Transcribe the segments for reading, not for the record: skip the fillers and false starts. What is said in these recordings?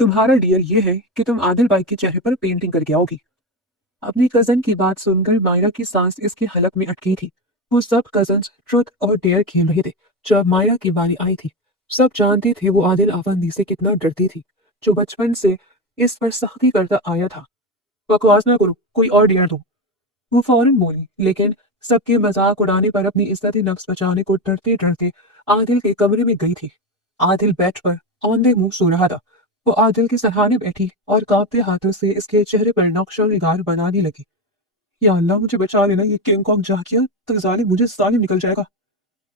तुम्हारा डियर ये है कि तुम आदिल भाई के चेहरे पर पेंटिंग करके आओगी। अपनी कजन की बात सुनकर मायरा की सांस इसके हलक में अटकी थी। वो सब कजन्स ट्रुथ और डेयर खेल रहे थे जब मायरा की बारी आई थी। सब जानते थे वो आदिल अफंदी से कितना डरती थी, जो बचपन से इस पर सख्ती करता आया था। बकवास ना करो, कोई और डियर दो। वो फौरन बोली, लेकिन सबके मजाक उड़ाने पर अपनी इज्जत नफ्स बचाने को डरते डरते आदिल के कमरे में गई थी। आदिल बेड पर औंधे मुंह सो रहा था। वो आदिल के सराहने बैठी और कांपते हाथों से इसके चेहरे पर नक्शा निगार बनाने लगी। या अल्लाह मुझे बचा लेना, ये किंग कॉन्ग जाकिया तो जालिम मुझे जालिम निकल जाएगा।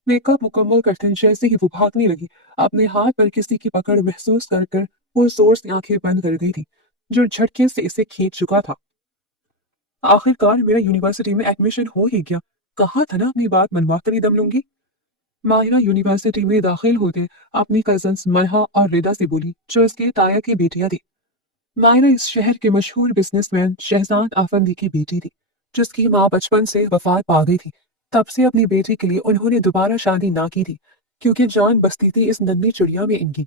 मेकअप मुकम्मल करते जैसे ही वो भागने लगी, अपने हाथ पर किसी की पकड़ महसूस कर कर वो जोर से आंखें बंद कर गई थी, जो झटके से इसे खींच चुका था। आखिरकार मेरा यूनिवर्सिटी में एडमिशन हो ही गया। कहा था ना अपनी बात मनवा कर ही दम लूंगी। माहिरा यूनिवर्सिटी में दाखिल होते अपनी कजन्स मरहा और रिदा से बोली, जो उसके ताया की बेटियां थी। माहिरा इस शहर के मशहूर बिजनेसमैन शहजाद आफंदी की बेटी थी, जिसकी माँ बचपन से वफात पा गई थी। तब से अपनी बेटी के लिए उन्होंने दोबारा शादी ना की थी, क्योंकि जान बसती थी इस नन्ही चिड़िया में इनकी।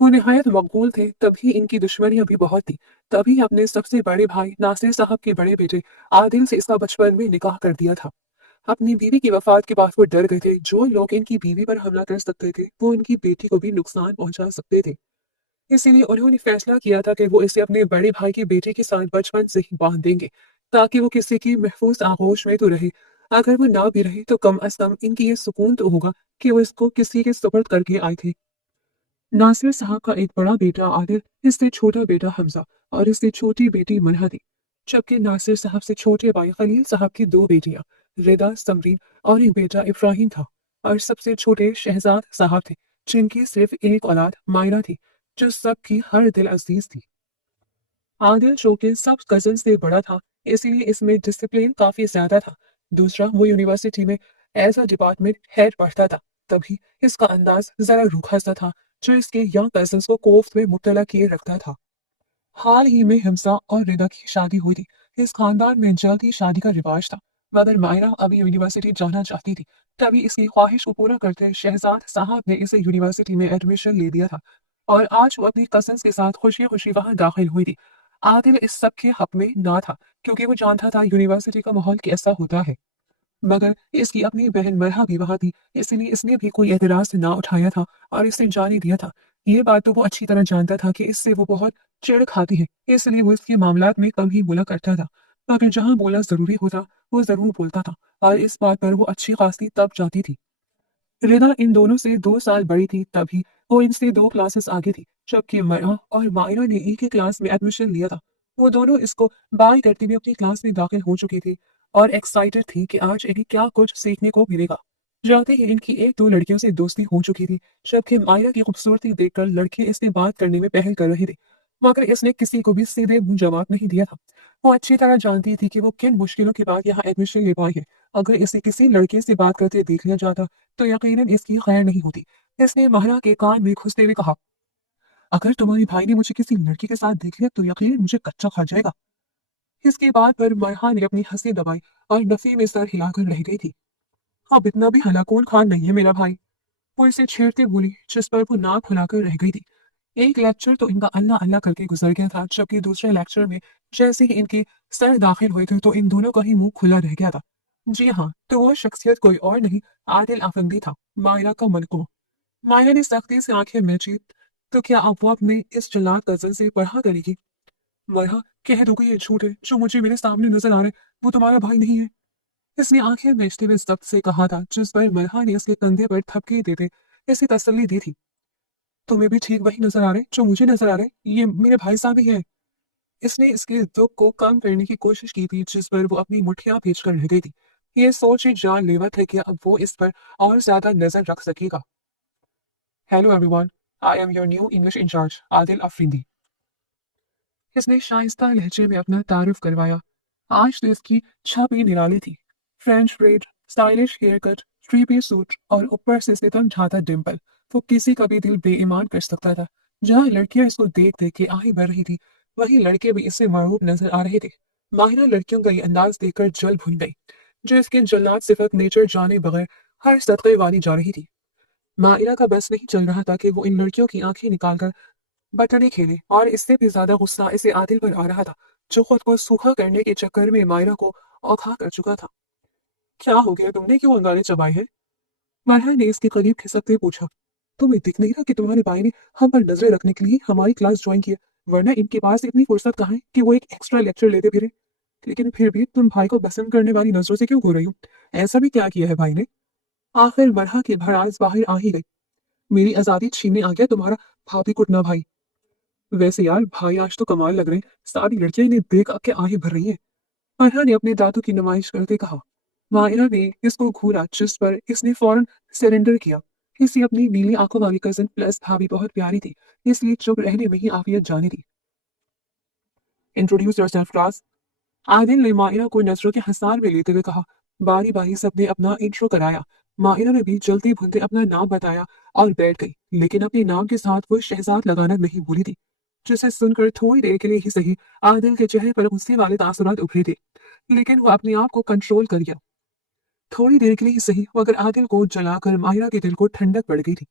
वो निहायत मकबूल थे, तभी इनकी दुश्मनियां भी बहुत थी। तभी अपने सबसे बड़े भाई नासिर साहब के बड़े बेटे आदिल से इसका बचपन में निकाह कर दिया था। अपनी बीवी की वफात के बाद वो डर गए थे, जो लोग इनकी बीवी पर हमला कर सकते थे वो इनकी बेटी को भी नुकसान पहुंचा सकते थे। इसीलिए उन्होंने फैसला किया था कि वो इसे अपने बड़े भाई की बेटे के साथ बचपन से ही बांध देंगे, ताकि वो किसी की महफूज आगोश में तो रहे। अगर वो ना भी रहे तो कम अज कम इनकी ये सुकून तो होगा कि वो इसको किसी के सुपुर्द करके आए थे। नासिर साहब का एक बड़ा बेटा आदिल, इससे छोटा बेटा हमजा और इससे छोटी बेटी मरहा थी। जबकि नासिर साहब से छोटे भाई खलील साहब की दो बेटियां रिदा, समरीन और एक बेटा इब्राहिम था। और सबसे छोटे शहजाद साहब थे, जिनकी सिर्फ एक औलाद मायरा थी, जो सबकी हर दिल अजीज थी। आदिल जो कि सब कजन से बड़ा था, इसीलिए इसमें डिसिप्लिन काफी ज्यादा था। दूसरा, वो यूनिवर्सिटी में एज अ डिपार्टमेंट हेड पढ़ता था, तभी इसका अंदाज जरा रूखा सा था, जो इसके यंग कजन्स को कोफ्त में मुब्तला किए रखता था। हाल ही में हमजा और रिदा की शादी हुई थी। इस खानदान में जल्द ही शादी का रिवाज था, मगर मायरा अभी यूनिवर्सिटी जाना चाहती थी। तभी इसकी ख्वाहिश को पूरा करते शहजाद साहब ने इसे यूनिवर्सिटी में एडमिशन ले दिया था, और आज वो अपनी कजन्स के साथ खुशी खुशी वहां दाखिल हुई थी। आदिल इस सब के हक में ना था, क्योंकि वो जानता था यूनिवर्सिटी का माहौल कैसा होता है। मगर इसकी अपनी बहन मरहा भी वहां थी, इसलिए इसने भी कोई एतराज ना उठाया था और इसे जाने दिया था। ये बात तो वो अच्छी तरह जानता था कि इससे वो बहुत चिढ़ खाती है, इसलिए वो इसके मामलात में कम ही बोला करता था। मगर जहां बोलना जरूरी होता वो जरूर बोलता था, और इस बात पर वो अच्छी खासी तब जाती थी। रिदा इन दोनों से 2 साल बड़ी थी, तभी वो इनसे 2 क्लासेस आगे थी। जबकि मरहा और मायरा ने एक ही क्लास में एडमिशन लिया था। वो दोनों इसको बाय करते हुए अपनी क्लास में दाखिल हो चुकी थी और एक्साइटेड थी कि आज इन्हें क्या कुछ सीखने को मिलेगा। जाते ही इनकी एक दो लड़कियों से दोस्ती हो चुकी थी, जबकि मायरा की खूबसूरती देखकर लड़के इससे बात करने में पहल कर रहे थे। मगर इसने किसी को भी सीधे मुंह जवाब नहीं दिया था। वो अच्छी तरह जानती थी कि वो किन मुश्किलों के बाद यहाँ एडमिशन ले पाई है। अगर इसे किसी लड़के से बात करते देख लिया जाता तो यकीनन इसकी खैर नहीं होती। इसने महरा के कान में घुसते हुए कहा, अगर तुम्हारे भाई ने मुझे किसी लड़की के साथ देख लिया तो यकीनन मुझे कच्चा खा जाएगा। इसके बाद पर मरहा ने अपनी हंसी दबाई और नफी में सर हिलाकर रह गई थी। अब इतना भी हलाकून खान नहीं है मेरा भाई, वो इसे छेड़ते बोली, जिस पर वो नाक फुलाकर रह गई थी। एक लेक्चर तो इनका अल्लाह अल्लाह करके गुजर गया था, जबकि दूसरे लेक्चर में जैसे ही इनके सर दाखिल हुए थे तो इन दोनों का ही मुंह खुला रह गया था। जी हाँ, तो वो शख्सियत कोई और नहीं, आदिल आफंदी था, मायरा का मलको। माया ने सख्ती से आंखें मीची, तो क्या अब वो अपने इस जल्लाद कजन से पढ़ा करेगी? मरहा, कह दो कि ये झूठ है, जो मुझे मेरे सामने नजर आ रहा है वो तुम्हारा भाई नहीं है। इसने आंखें मीचते हुए जब्त से कहा था, जिस पर मरहा ने उसके कंधे पर थपकी देते इसे तसल्ली दी थी। तुम्हें भी ठीक वही नजर आ रहे जो मुझे नजर आ रहे, ये मेरे भाई साहब ही है। इसने इसके दुख को कम करने की कोशिश की थी, जिस पर वो अपनी मुठ्ठियां भींचकर रह गई थी। ये सोच ही जानलेवा था कि अब वो इस पर और ज्यादा नजर रख सकेगा। Hello everyone, I am your new English incharge Adil Afridi. इसने शाइस्ता लहजे में अपना तारुफ करवाया। आज तो इसकी छप ही निराली थी। French bread, stylish haircut, three piece suit और ऊपर से सितम ढाता डिम्पल, वो किसी का भी दिल बेईमान कर सकता था। जहां लड़कियां इसको देख देख के आही भर रही थी, वहीं लड़के भी इससे मरूब नजर आ रहे थे। माहिरा लड़कियों का ये अंदाज देखकर जल भुन गई, जो इसके जल्लाद सिफत नेचर जाने बगैर हर सदक़े वाली जा रही थी। माहिरा का बस नहीं चल रहा था कि वो इन लड़कियों की आंखें निकालकर बटने खेले और इससे भी ज्यादा गुस्सा इसे आदिल पर आ रहा था, जो खुद को सूखा करने के चक्कर में मायरा को औखा कर चुका था। क्या हो गया, तुमने क्यों अंगारे चबाए हैं? मायरा ने इसके करीब खिसकते पूछा। तुम्हें दिख नहीं रहा कि तुम्हारे भाई ने हम पर नजरें रखने के लिए हमारी क्लास ज्वाइन की है? वरना इनके पास इतनी फुर्सत कहाँ है कि वो एक एक्स्ट्रा लेक्चर लेते फिरे। लेकिन फिर भी तुम भाई को पसंद करने वाली नजरों से क्यों घूर रही हो? ऐसा भी क्या किया है भाई ने? आखिर मरहा की भड़ास बाहर आ ही गई। मेरी आजादी छीनने आ गया तुम्हारा भाभी कुटना भाई। वैसे यार भाई आज तो कमाल लग रहे हैं, सारी लड़कियां इन्हें देख के आगे भर रही हैं। मायरा ने अपने दांतों की नुमाइश करते कहा। मायरा ने इसको घूरा, जिस पर इसने फौरन सरेंडर किया। इसे अपनी नीली आंखों वाली कजन प्लस भाभी बहुत प्यारी थी, इसलिए चुप रहने में ही आफियत जाने दी। Introduce yourself class. आदिल ने मायरा को नजरों के हंसार में लेते हुए कहा। बारी बारी सबने अपना इंट्रो कराया। मायरा ने भी जलते भुनते अपना नाम बताया और बैठ गई, लेकिन अपने नाम के साथ वो शहजाद लगाना नहीं भूली थी, जिसे सुनकर थोड़ी देर के लिए ही सही आदिल के चेहरे पर गुस्से वाले तासुरात उभरे थे, लेकिन वो अपने आप को कंट्रोल कर गया। थोड़ी देर के लिए ही सही, मगर आदिल को जलाकर मायरा के दिल को ठंडक पड़ गई थी।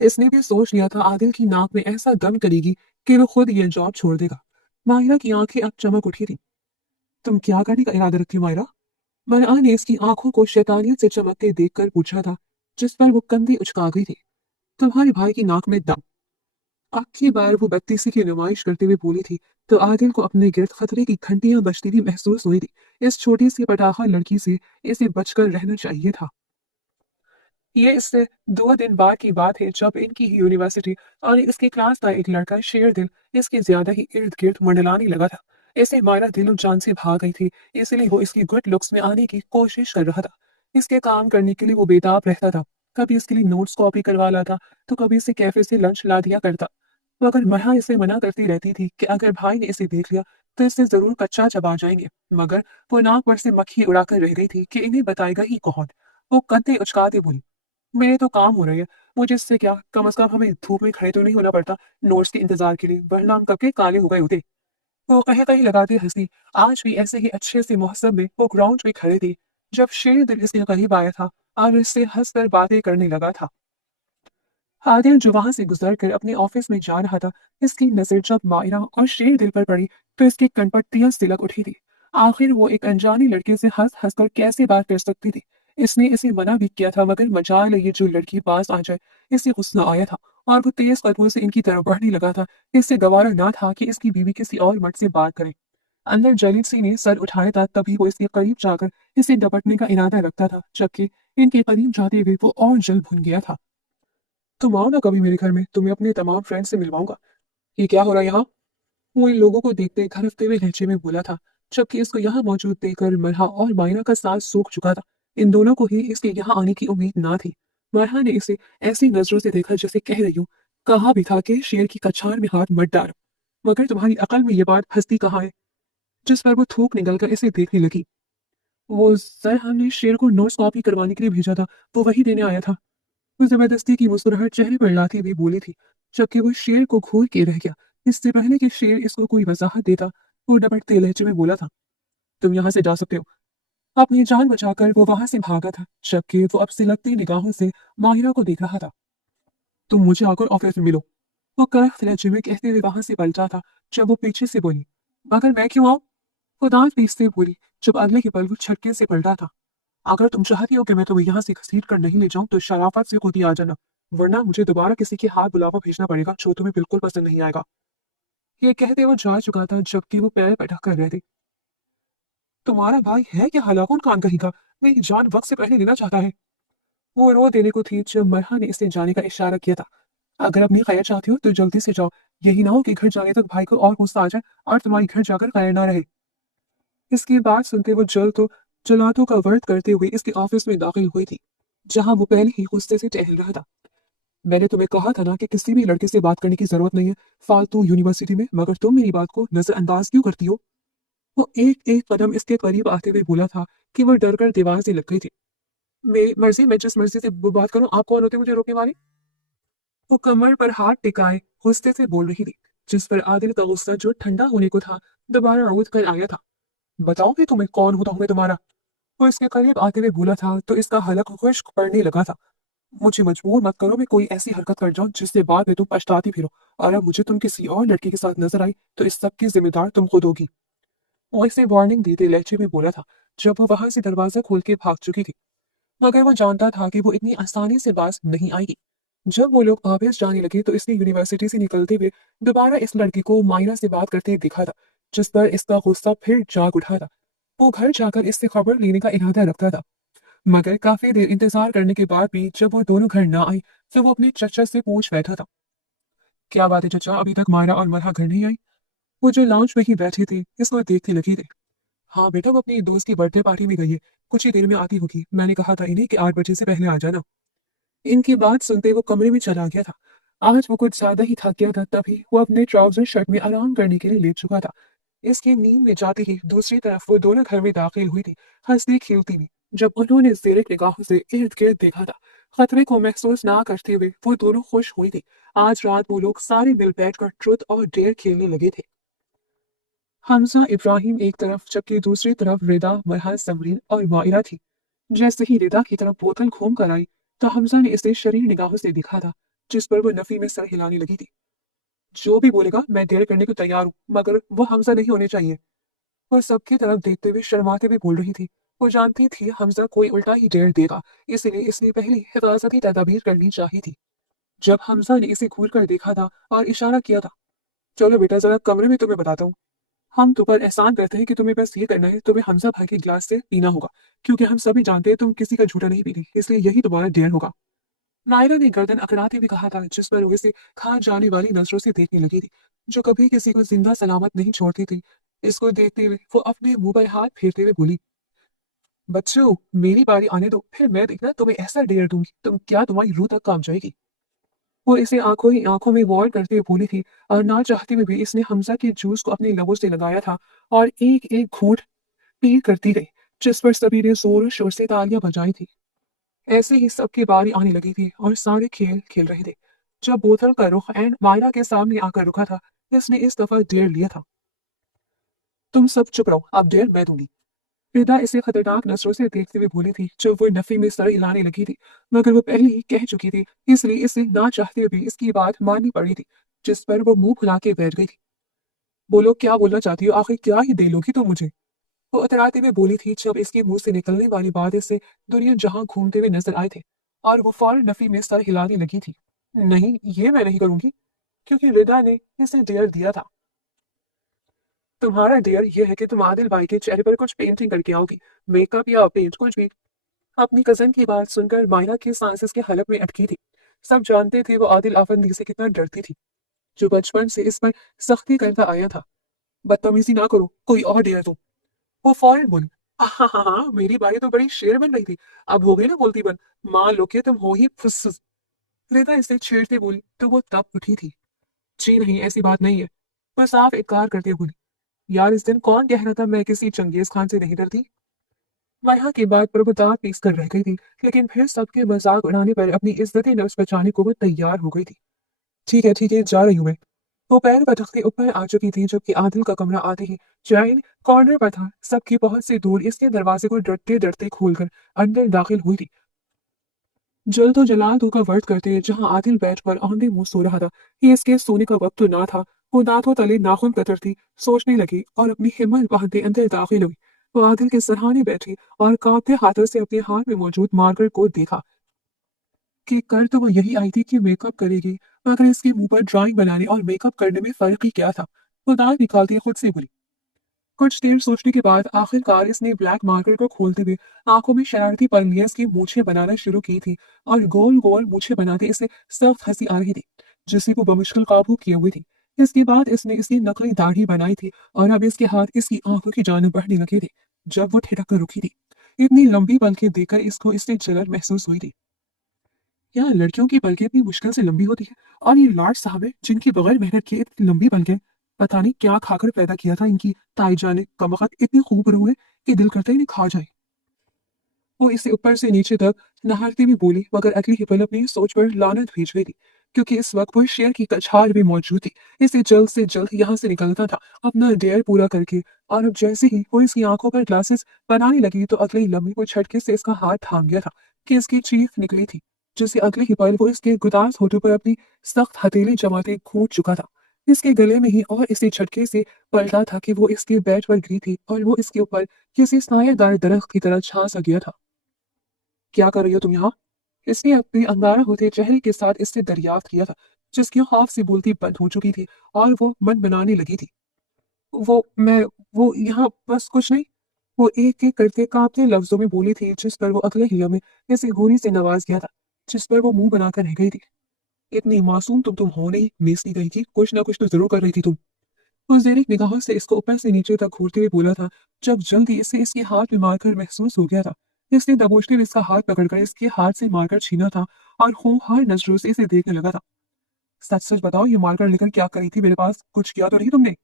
इसने भी सोच लिया था आदिल की नाक में ऐसा दम करेगी कि वो खुद ये जॉब छोड़ देगा। मायरा की आंखें अब चमक उठी थी। तुम क्या करने का इरादा रखती हो मायरा? मरआ ने इसकी आंखों को शैतानियत से चमकते देखकर पूछा था, जिस पर वो कंधे उचका गई थी। तुम्हारे भाई की नाक में दम। आखिरी बार वो बत्तीसी की नुमाइश करते हुए बोली थी, तो आदिल को अपने गिर्द खतरे की घंटियां बजती हुई महसूस हुई थी। इस छोटी सी पटाखा लड़की से इसे बचकर रहना चाहिए था। ये इससे 2 दिन बाद की बात है, जब इनकी ही यूनिवर्सिटी और इसके क्लास का एक लड़का शेरदिल इसके ज्यादा ही इर्द गिर्द मंडलाने लगा था। इसे मायरा दिलो जान से भाग गई थी, इसलिए वो इसकी गुड लुक्स में आने की कोशिश कर रहा था। इसके काम करने के लिए वो बेताब रहता था। कभी इसके लिए नोट्स कॉपी करवा लाता, तो कभी इसे कैफे से लंच ला दिया करता। मगर मरहा इसे मना करती रहती थी कि अगर भाई ने इसे देख लिया तो इससे जरूर कच्चा चबा जाएंगे। मगर वो नाक पर से मक्खी उड़ाकर रह गई थी कि इन्हें बताएगा ही कौन। वो कंधे उचकाती बोली। मेरे तो काम हो रही है, मुझे इससे क्या, कम से कम हमें धूप में खड़े तो नहीं होना पड़ता नोट्स के इंतजार के लिए, वरना हम कब के काले हो गए होते। वो कहीं कहीं लगाती हंसी। आज भी ऐसे ही अच्छे से मौसम में वो ग्राउंड में खड़े थे, जब शेर दिल इसके करीब आया था और इससे हंसकर बातें करने लगा था। आदिल जो वहां से गुजर कर अपने ऑफिस में जा रहा था, इसकी नजर जब मायरा और शेर दिल पर पड़ी तो इसकी कनपट्टियां सिलक उठी थी। आखिर वो एक अनजानी लड़के से हंस हंस कर कैसे बात कर सकती थी? इसने इसे मना भी किया था, मगर मजाल है ये जो लड़की पास आ जाए, इसे गुस्सा आया था और वो तेज कदमों से इनकी तरफ बढ़ने लगा था। इससे गवारा ना था कि इसकी बीवी किसी और मर्द से बात करे। अंदर जलील सिंह ने सर उठाया था, तभी वो इसके करीब जाकर इसे दपटने का इरादा रखता था, जबकि इनके करीब जाते हुए वो और जल भुन गया था। तुम आओ ना कभी मेरे घर में, तुम्हें अपने तमाम फ्रेंड से मिलवाऊंगा। ये क्या हो रहा है यहाँ? वो इन लोगों को देखते घर हफ्ते हुए लहजे में बोला था, जबकि इसको यहाँ मौजूद देखकर मरहा और मायरा का साथ सूख चुका था। इन दोनों को ही इसके यहाँ आने की उम्मीद ना थी। मरहा ने इसे ऐसी नजरों से देखा जैसे कह रही हूँ, कहा भी था कि शेर की कछार में हाथ मत डालो, मगर तुम्हारी अकल में ये बात हंसती कहाँ है? जिस पर वो थूक निकलकर इसे देखने लगी। वो सर, हमने शेर को नोट्स कॉपी करवाने के लिए भेजा था, वो वही देने आया था। वो जबरदस्ती की मुस्कुराहट चेहरे पर लाती हुई बोली थी, जबकि वो शेर को घूर के रह गया। इससे पहले कि शेर इसको कोई वजाहत देता, वो डपटते लहजे में बोला था, तुम यहाँ से जा सकते हो। अपनी जान बचाकर वो वहां से भागा था, जबकि वो अब सिलकती निगाहों से माहिरा को देख रहा था। तुम मुझे आकर ऑफिस में मिलो, वो करख्त लहजे में कहते हुए वहां से पलटा था, जब वो पीछे से बोली, मगर मैं क्यों आऊं? वो दांत पीसते बोली, जब अगले के पल वो छटके से पलटा था। अगर तुम चाहती हो कि मैं तुम्हें यहाँ से घसीट कर नहीं ले जाऊं, तो शराफत से खुद ही आ जाना, वरना मुझे दोबारा किसी के हाथ बुलावा भेजना पड़ेगा, जो तुम्हें बिल्कुल पसंद नहीं आएगा। ये कहते वो जा चुका था, जबकि वो पैर पटक कर रह थी। तुम्हारा भाई है क्या हलाकून कान कहेगा? मेरी जान वक्त से पहले लेना चाहता है। वो रो देने को थी जब मरहा ने इसे जाने का इशारा किया था। अगर अपनी खैर चाहती हो तो जल्दी से जाओ, यही ना हो कि घर जाने तक भाई को और गुस्सा आ जाए और तुम्हारी घर जाकर खैर ना रहे। इसकी बात सुनते वो जलातों का वर्त करते हुए इसके ऑफिस में दाखिल हुई थी, जहां वो पहले ही गुस्से से टहल रहा था। मैंने तुम्हें कहा था ना कि किसी भी लड़के से बात करने की जरूरत नहीं है फालतू यूनिवर्सिटी में, मगर तुम मेरी बात को नजरअंदाज क्यों करती हो? वो एक एक कदम इसके करीब आते हुए बोला था कि वो डर कर दीवार से लग गई थी। मेरी मर्जी, मैं जिस मर्जी से वो बात करूं, आप कौन होते मुझे रोकने वाले? वो कमर पर हाथ टिकाए गुस्से से बोल रही थी, जिस पर आदिल का गुस्सा जो ठंडा होने को था दोबारा उठ कर आया था। बताओ कि तुम्हें कौन होता हूं मैं तुम्हारा? वो इसके करीब आते हुए बोला था तो इसका हलक खुश्क पड़ने लगा था। मुझे मजबूर मत करो मैं कोई ऐसी हरकत कर जाऊं जिससे बाद में तुम पछताती फिरो, और अब मुझे तुम किसी और लड़के के साथ नजर आई तो इस सब की जिम्मेदार तुम खुद होगी। वो इसे वार्निंग देते लहजे में बोला था, जब वो वहां से दरवाजा खोल के भाग चुकी थी। मगर वो जानता था कि वो इतनी आसानी से बाज नहीं आएगी। जब वो लोग ऑफिस जाने लगे तो इसने यूनिवर्सिटी से निकलते हुए दोबारा इस लड़की को मायरा से बात करते दिखा था, जिस पर इसका गुस्सा फिर जाग उठा था। वो घर जाकर इससे खबर लेने का इरादा रखता था, मगर काफी देर इंतजार करने के बाद भी जब वो दोनों घर ना आई तो वो अपने चचा से पूछ बैठा था, क्या बात है चचा, अभी तक मायरा और मरहा घर नहीं आई? वो जो लाउंज में ही बैठे थे इसको देखते लगी थे। हाँ बेटा, वो अपनी दोस्त की बर्थडे पार्टी में गई है, कुछ ही देर में आती होगी, मैंने कहा था इन्हें कि 8 बजे से पहले आ जाना। इनकी बात सुनते वो कमरे में चला गया था। आज वो कुछ ज्यादा ही थक गया था, तभी वो अपने ट्राउजर शर्ट में आराम करने के लिए लेट चुका था। इसकी नींद में जाते ही दूसरी तरफ वो दोनों घर में दाखिल हुई थी, हंसती खेलती हुई। जब उन्होंने ज़ेरिक निगाहों से इर्द गिर्द देखा था, खतरे को महसूस ना करते हुए वो दोनों खुश हुई थी। आज रात वो लोग सारे मिल बैठकर ट्रुथ और डेयर खेलने लगे थे। हमजा इब्राहिम एक तरफ जबकि दूसरी तरफ रिदा, मरहल, समरीन और मायरा थी। जैसे ही रिदा की तरफ बोतल घूम कर आई तो हमजा ने इसे शरीर निगाहों से देखा था, जिस पर वो नफी में सर हिलाने लगी थी। जो भी बोलेगा मैं डेयर करने को तैयार हूँ, मगर वो हमजा नहीं होने चाहिए। वो सबकी तरफ देखते हुए शर्माते हुए बोल रही थी। वो जानती थी हमजा कोई उल्टा ही डेयर देगा, इसलिए इसने पहले हिफाजती तदाबीर करनी चाहिए थी। जब हमजा ने इसे घूर कर देखा था और इशारा किया था, चलो बेटा जरा कमरे में तुम्हें बताता हूँ। हम तुम पर एहसान करते हैं कि तुम्हें बस ये करना है, तुम्हें हमजा भाई के गिलास से पीना होगा, क्योंकि हम सभी जानते हैं तुम किसी का झूठा नहीं पीती, इसलिए यही तुम्हारा डेयर होगा। नायरा ने गर्दन अकड़ाते हुए कहा था, जिस पर वो इसे खा जाने वाली नजरों से देखने लगी थी, जो कभी किसी को जिंदा सलामत नहीं छोड़ती थी। इसको देखते हुए वो अपने मुंह पर हाथ फेरते हुए बोली, बच्चों मेरी बारी आने दो, फिर मैं देखना तुम्हें ऐसा डेयर दूंगी तुम क्या तुम्हारी रूह तक काम जाएगी। वो इसे आंखों ही आंखों में वार करते हुए बोली थी, और ना चाहते हुए भी इसने हमजा के जूस को अपने लबों से लगाया था और एक एक घूंट पी करती गई, जिस पर सभी ने जोर शोर से तालियां बजाई थी। ऐसे ही सबकी बारी आने लगी थी और सारे खेल खेल रहे थे। जब बोतल का रुख एंड मायरा के सामने आकर रुका था, इसने इस दफा डेयर लिया था। तुम सब चुप रहो, अब डेयर मैं दूंगी। विदा इसे खतरनाक नजरों से देखते हुए बोली थी, जब वो नफी में सर हिलाने लगी थी, मगर वो पहले ही कह चुकी थी, इसलिए इसे ना चाहते हुए भी इसकी बात माननी पड़ी थी, जिस पर वो मुंह फुला के बैठ गई थी। बोलो क्या बोलना चाहती हो, आखिर क्या ही दे लोगी तुम मुझे? वो अतराते हुए बोली थी, जब इसके मुंह से निकलने वाली बात इससे दुनिया जहां घूमते हुए नजर आए थे, और वो फौरन नफी में सर हिलाने लगी थी। नहीं, ये मैं नहीं करूंगी, क्योंकि रिदा ने इसे डेयर दिया था। तुम्हारा डेयर ये है कि तुम आदिल भाई के चेहरे पर कुछ पेंटिंग करके आओगी, मेकअप या पेंट कुछ भी। अपनी कजन की बात सुनकर मायरा की सांस इसके हलक में अटकी थी। सब जानते थे वो आदिल अफंदी से कितना डरती थी, जो बचपन से इस पर सख्ती करता आया था। बदतमीजी ना करो, कोई और डेयर दो। वो फौरन बोली, हाँ हाँ हाँ, मेरी बारी तो बड़ी शेर बन रही थी, अब हो गई ना बोलती बन, मान लो कि तुम हो ही फुस। रेता इसे छेड़ते बोली तो वो तब उठी थी। जी नहीं, ऐसी बात नहीं है। वो साफ इनकार करते बोली, यार इस दिन कौन कह रहा था मैं किसी चंगेज खान से नहीं डरती। वहाँ की बात पर वो दांत पीस कर रह गई थी, लेकिन फिर सबके मजाक उड़ाने पर अपनी इज्जती नफ्स बचाने को वो तैयार हो गई थी। ठीक है जा रही हूँ मैं। वो पैर पटकते ऊपर आ चुकी थी, जबकि आदिल का कमरा आते ही जैन कॉर्नर पर था, सबकी बहुत से दूर इसके दरवाजे को डरते डरते खोलकर अंदर दाखिल हुई थी। जल तो जलाल तू का वर्त करते जहां आदिल बैठ पर औंधे मुंह सो रहा था कि इसके सोने का वक्त तो ना था। वो दांतों तले नाखून कतरती सोचने लगी और अपनी हिम्मत बांधते अंदर दाखिल हुई। वो आदिल के सरहाने बैठी और कांपते हाथों से अपने हाथ में मौजूद मार्कर को देखा कि कर तो वो यही आई थी कि मेकअप करेगी, मगर इसके मुंह पर ड्राइंग बनाने और मेकअप करने में फर्क ही क्या था। वो दांत निकालती खुद से बोली। कुछ देर सोचने के बाद आखिरकार इसने ब्लैक मार्कर को खोलते हुए आंखों में शरारती पन्नियां की मूछें बनाना शुरू की थी, और गोल गोल मूछें बनाते इसे सख्त हंसी आ रही थी, जिसे वो बमुश्किल काबू किए हुई थी। इसके बाद इसने इसकी नकली दाढ़ी बनाई थी, और अब इसके हाथ इसकी आंखों की जानब बढ़ने लगे थे। जब वो ठिठक कर रुकी थी, इतनी लंबी पलकें देखकर इसको इससे जलन महसूस हुई थी। यहाँ लड़कियों की पलकें इतनी मुश्किल से लंबी होती है, और ये लाट साहब है जिनकी बगैर मेहनत किए इतनी लंबी पलकें। पता नहीं क्या खाकर पैदा किया था इनकी ताई जाने, कमबख्त इतनी खूबरू है कि दिल करता है इन्हें खा जाए। वो इसे ऊपर से नीचे तक नहारती हुई बोली, मगर अगली ही पल अपनी सोच पर लानत भेज गई थी, क्योंकि इस वक्त वो शेर की कछार भी मौजूद थी। इसे जल्द से जल्द यहाँ से निकलना था, अपना डेयर पूरा करके। और अब जैसे ही वो इसकी आंखों पर ग्लासेस बनाने लगी तो अगले ही लम्हे को झटके से इसका हाथ थाम गया था कि इसकी चीख निकली थी, जिससे अगले ही पल वो इसके गुदास होठों पर अपनी सख्त हथेली जमाते घूट चुका था। इसके गले में ही और इसी झटके से पलटा था कि वो इसके बेड पर गिरी थी और वो इसके ऊपर किसी सायेदार दरख्त की तरह छा सा गया था। क्या कर रही हो तुम यहाँ? इसने अपने अंगारा होते चेहरे के साथ इससे दरियाफ्त किया था, जिसकी खौफ से बोलती बंद हो चुकी थी और वो मन बनाने लगी थी। वो मैं वो यहाँ बस कुछ नहीं। वो एक-एक करके काँपते लफ्ज़ों में बोली थी, जिस पर वो अगले ही लम्हे ऐसे घूरी से नवाज़ गया था, जिस पर वो मुँह बनाकर रह गई थी। इतनी मासूम तुम हो नहीं, मेसनी कहीं की, कुछ ना कुछ तो ज़रूर कर रही थी तुम। वो ज़ेरिक निगाहों से इसको ऊपर से नीचे तक घूरते हुए बोला था, जब जल्दी इसे इसके हाथ में मारकर महसूस हो गया था। इसने दबोचते हुए इसका हाथ पकड़कर इसके हाथ से मारकर छीना था और खूंखार नज़रों से इसे देखने लगा था। सच-सच बताओ, ये मारकर लेकर क्या करी थी मेरे पास? कुछ किया तो नहीं तुमने?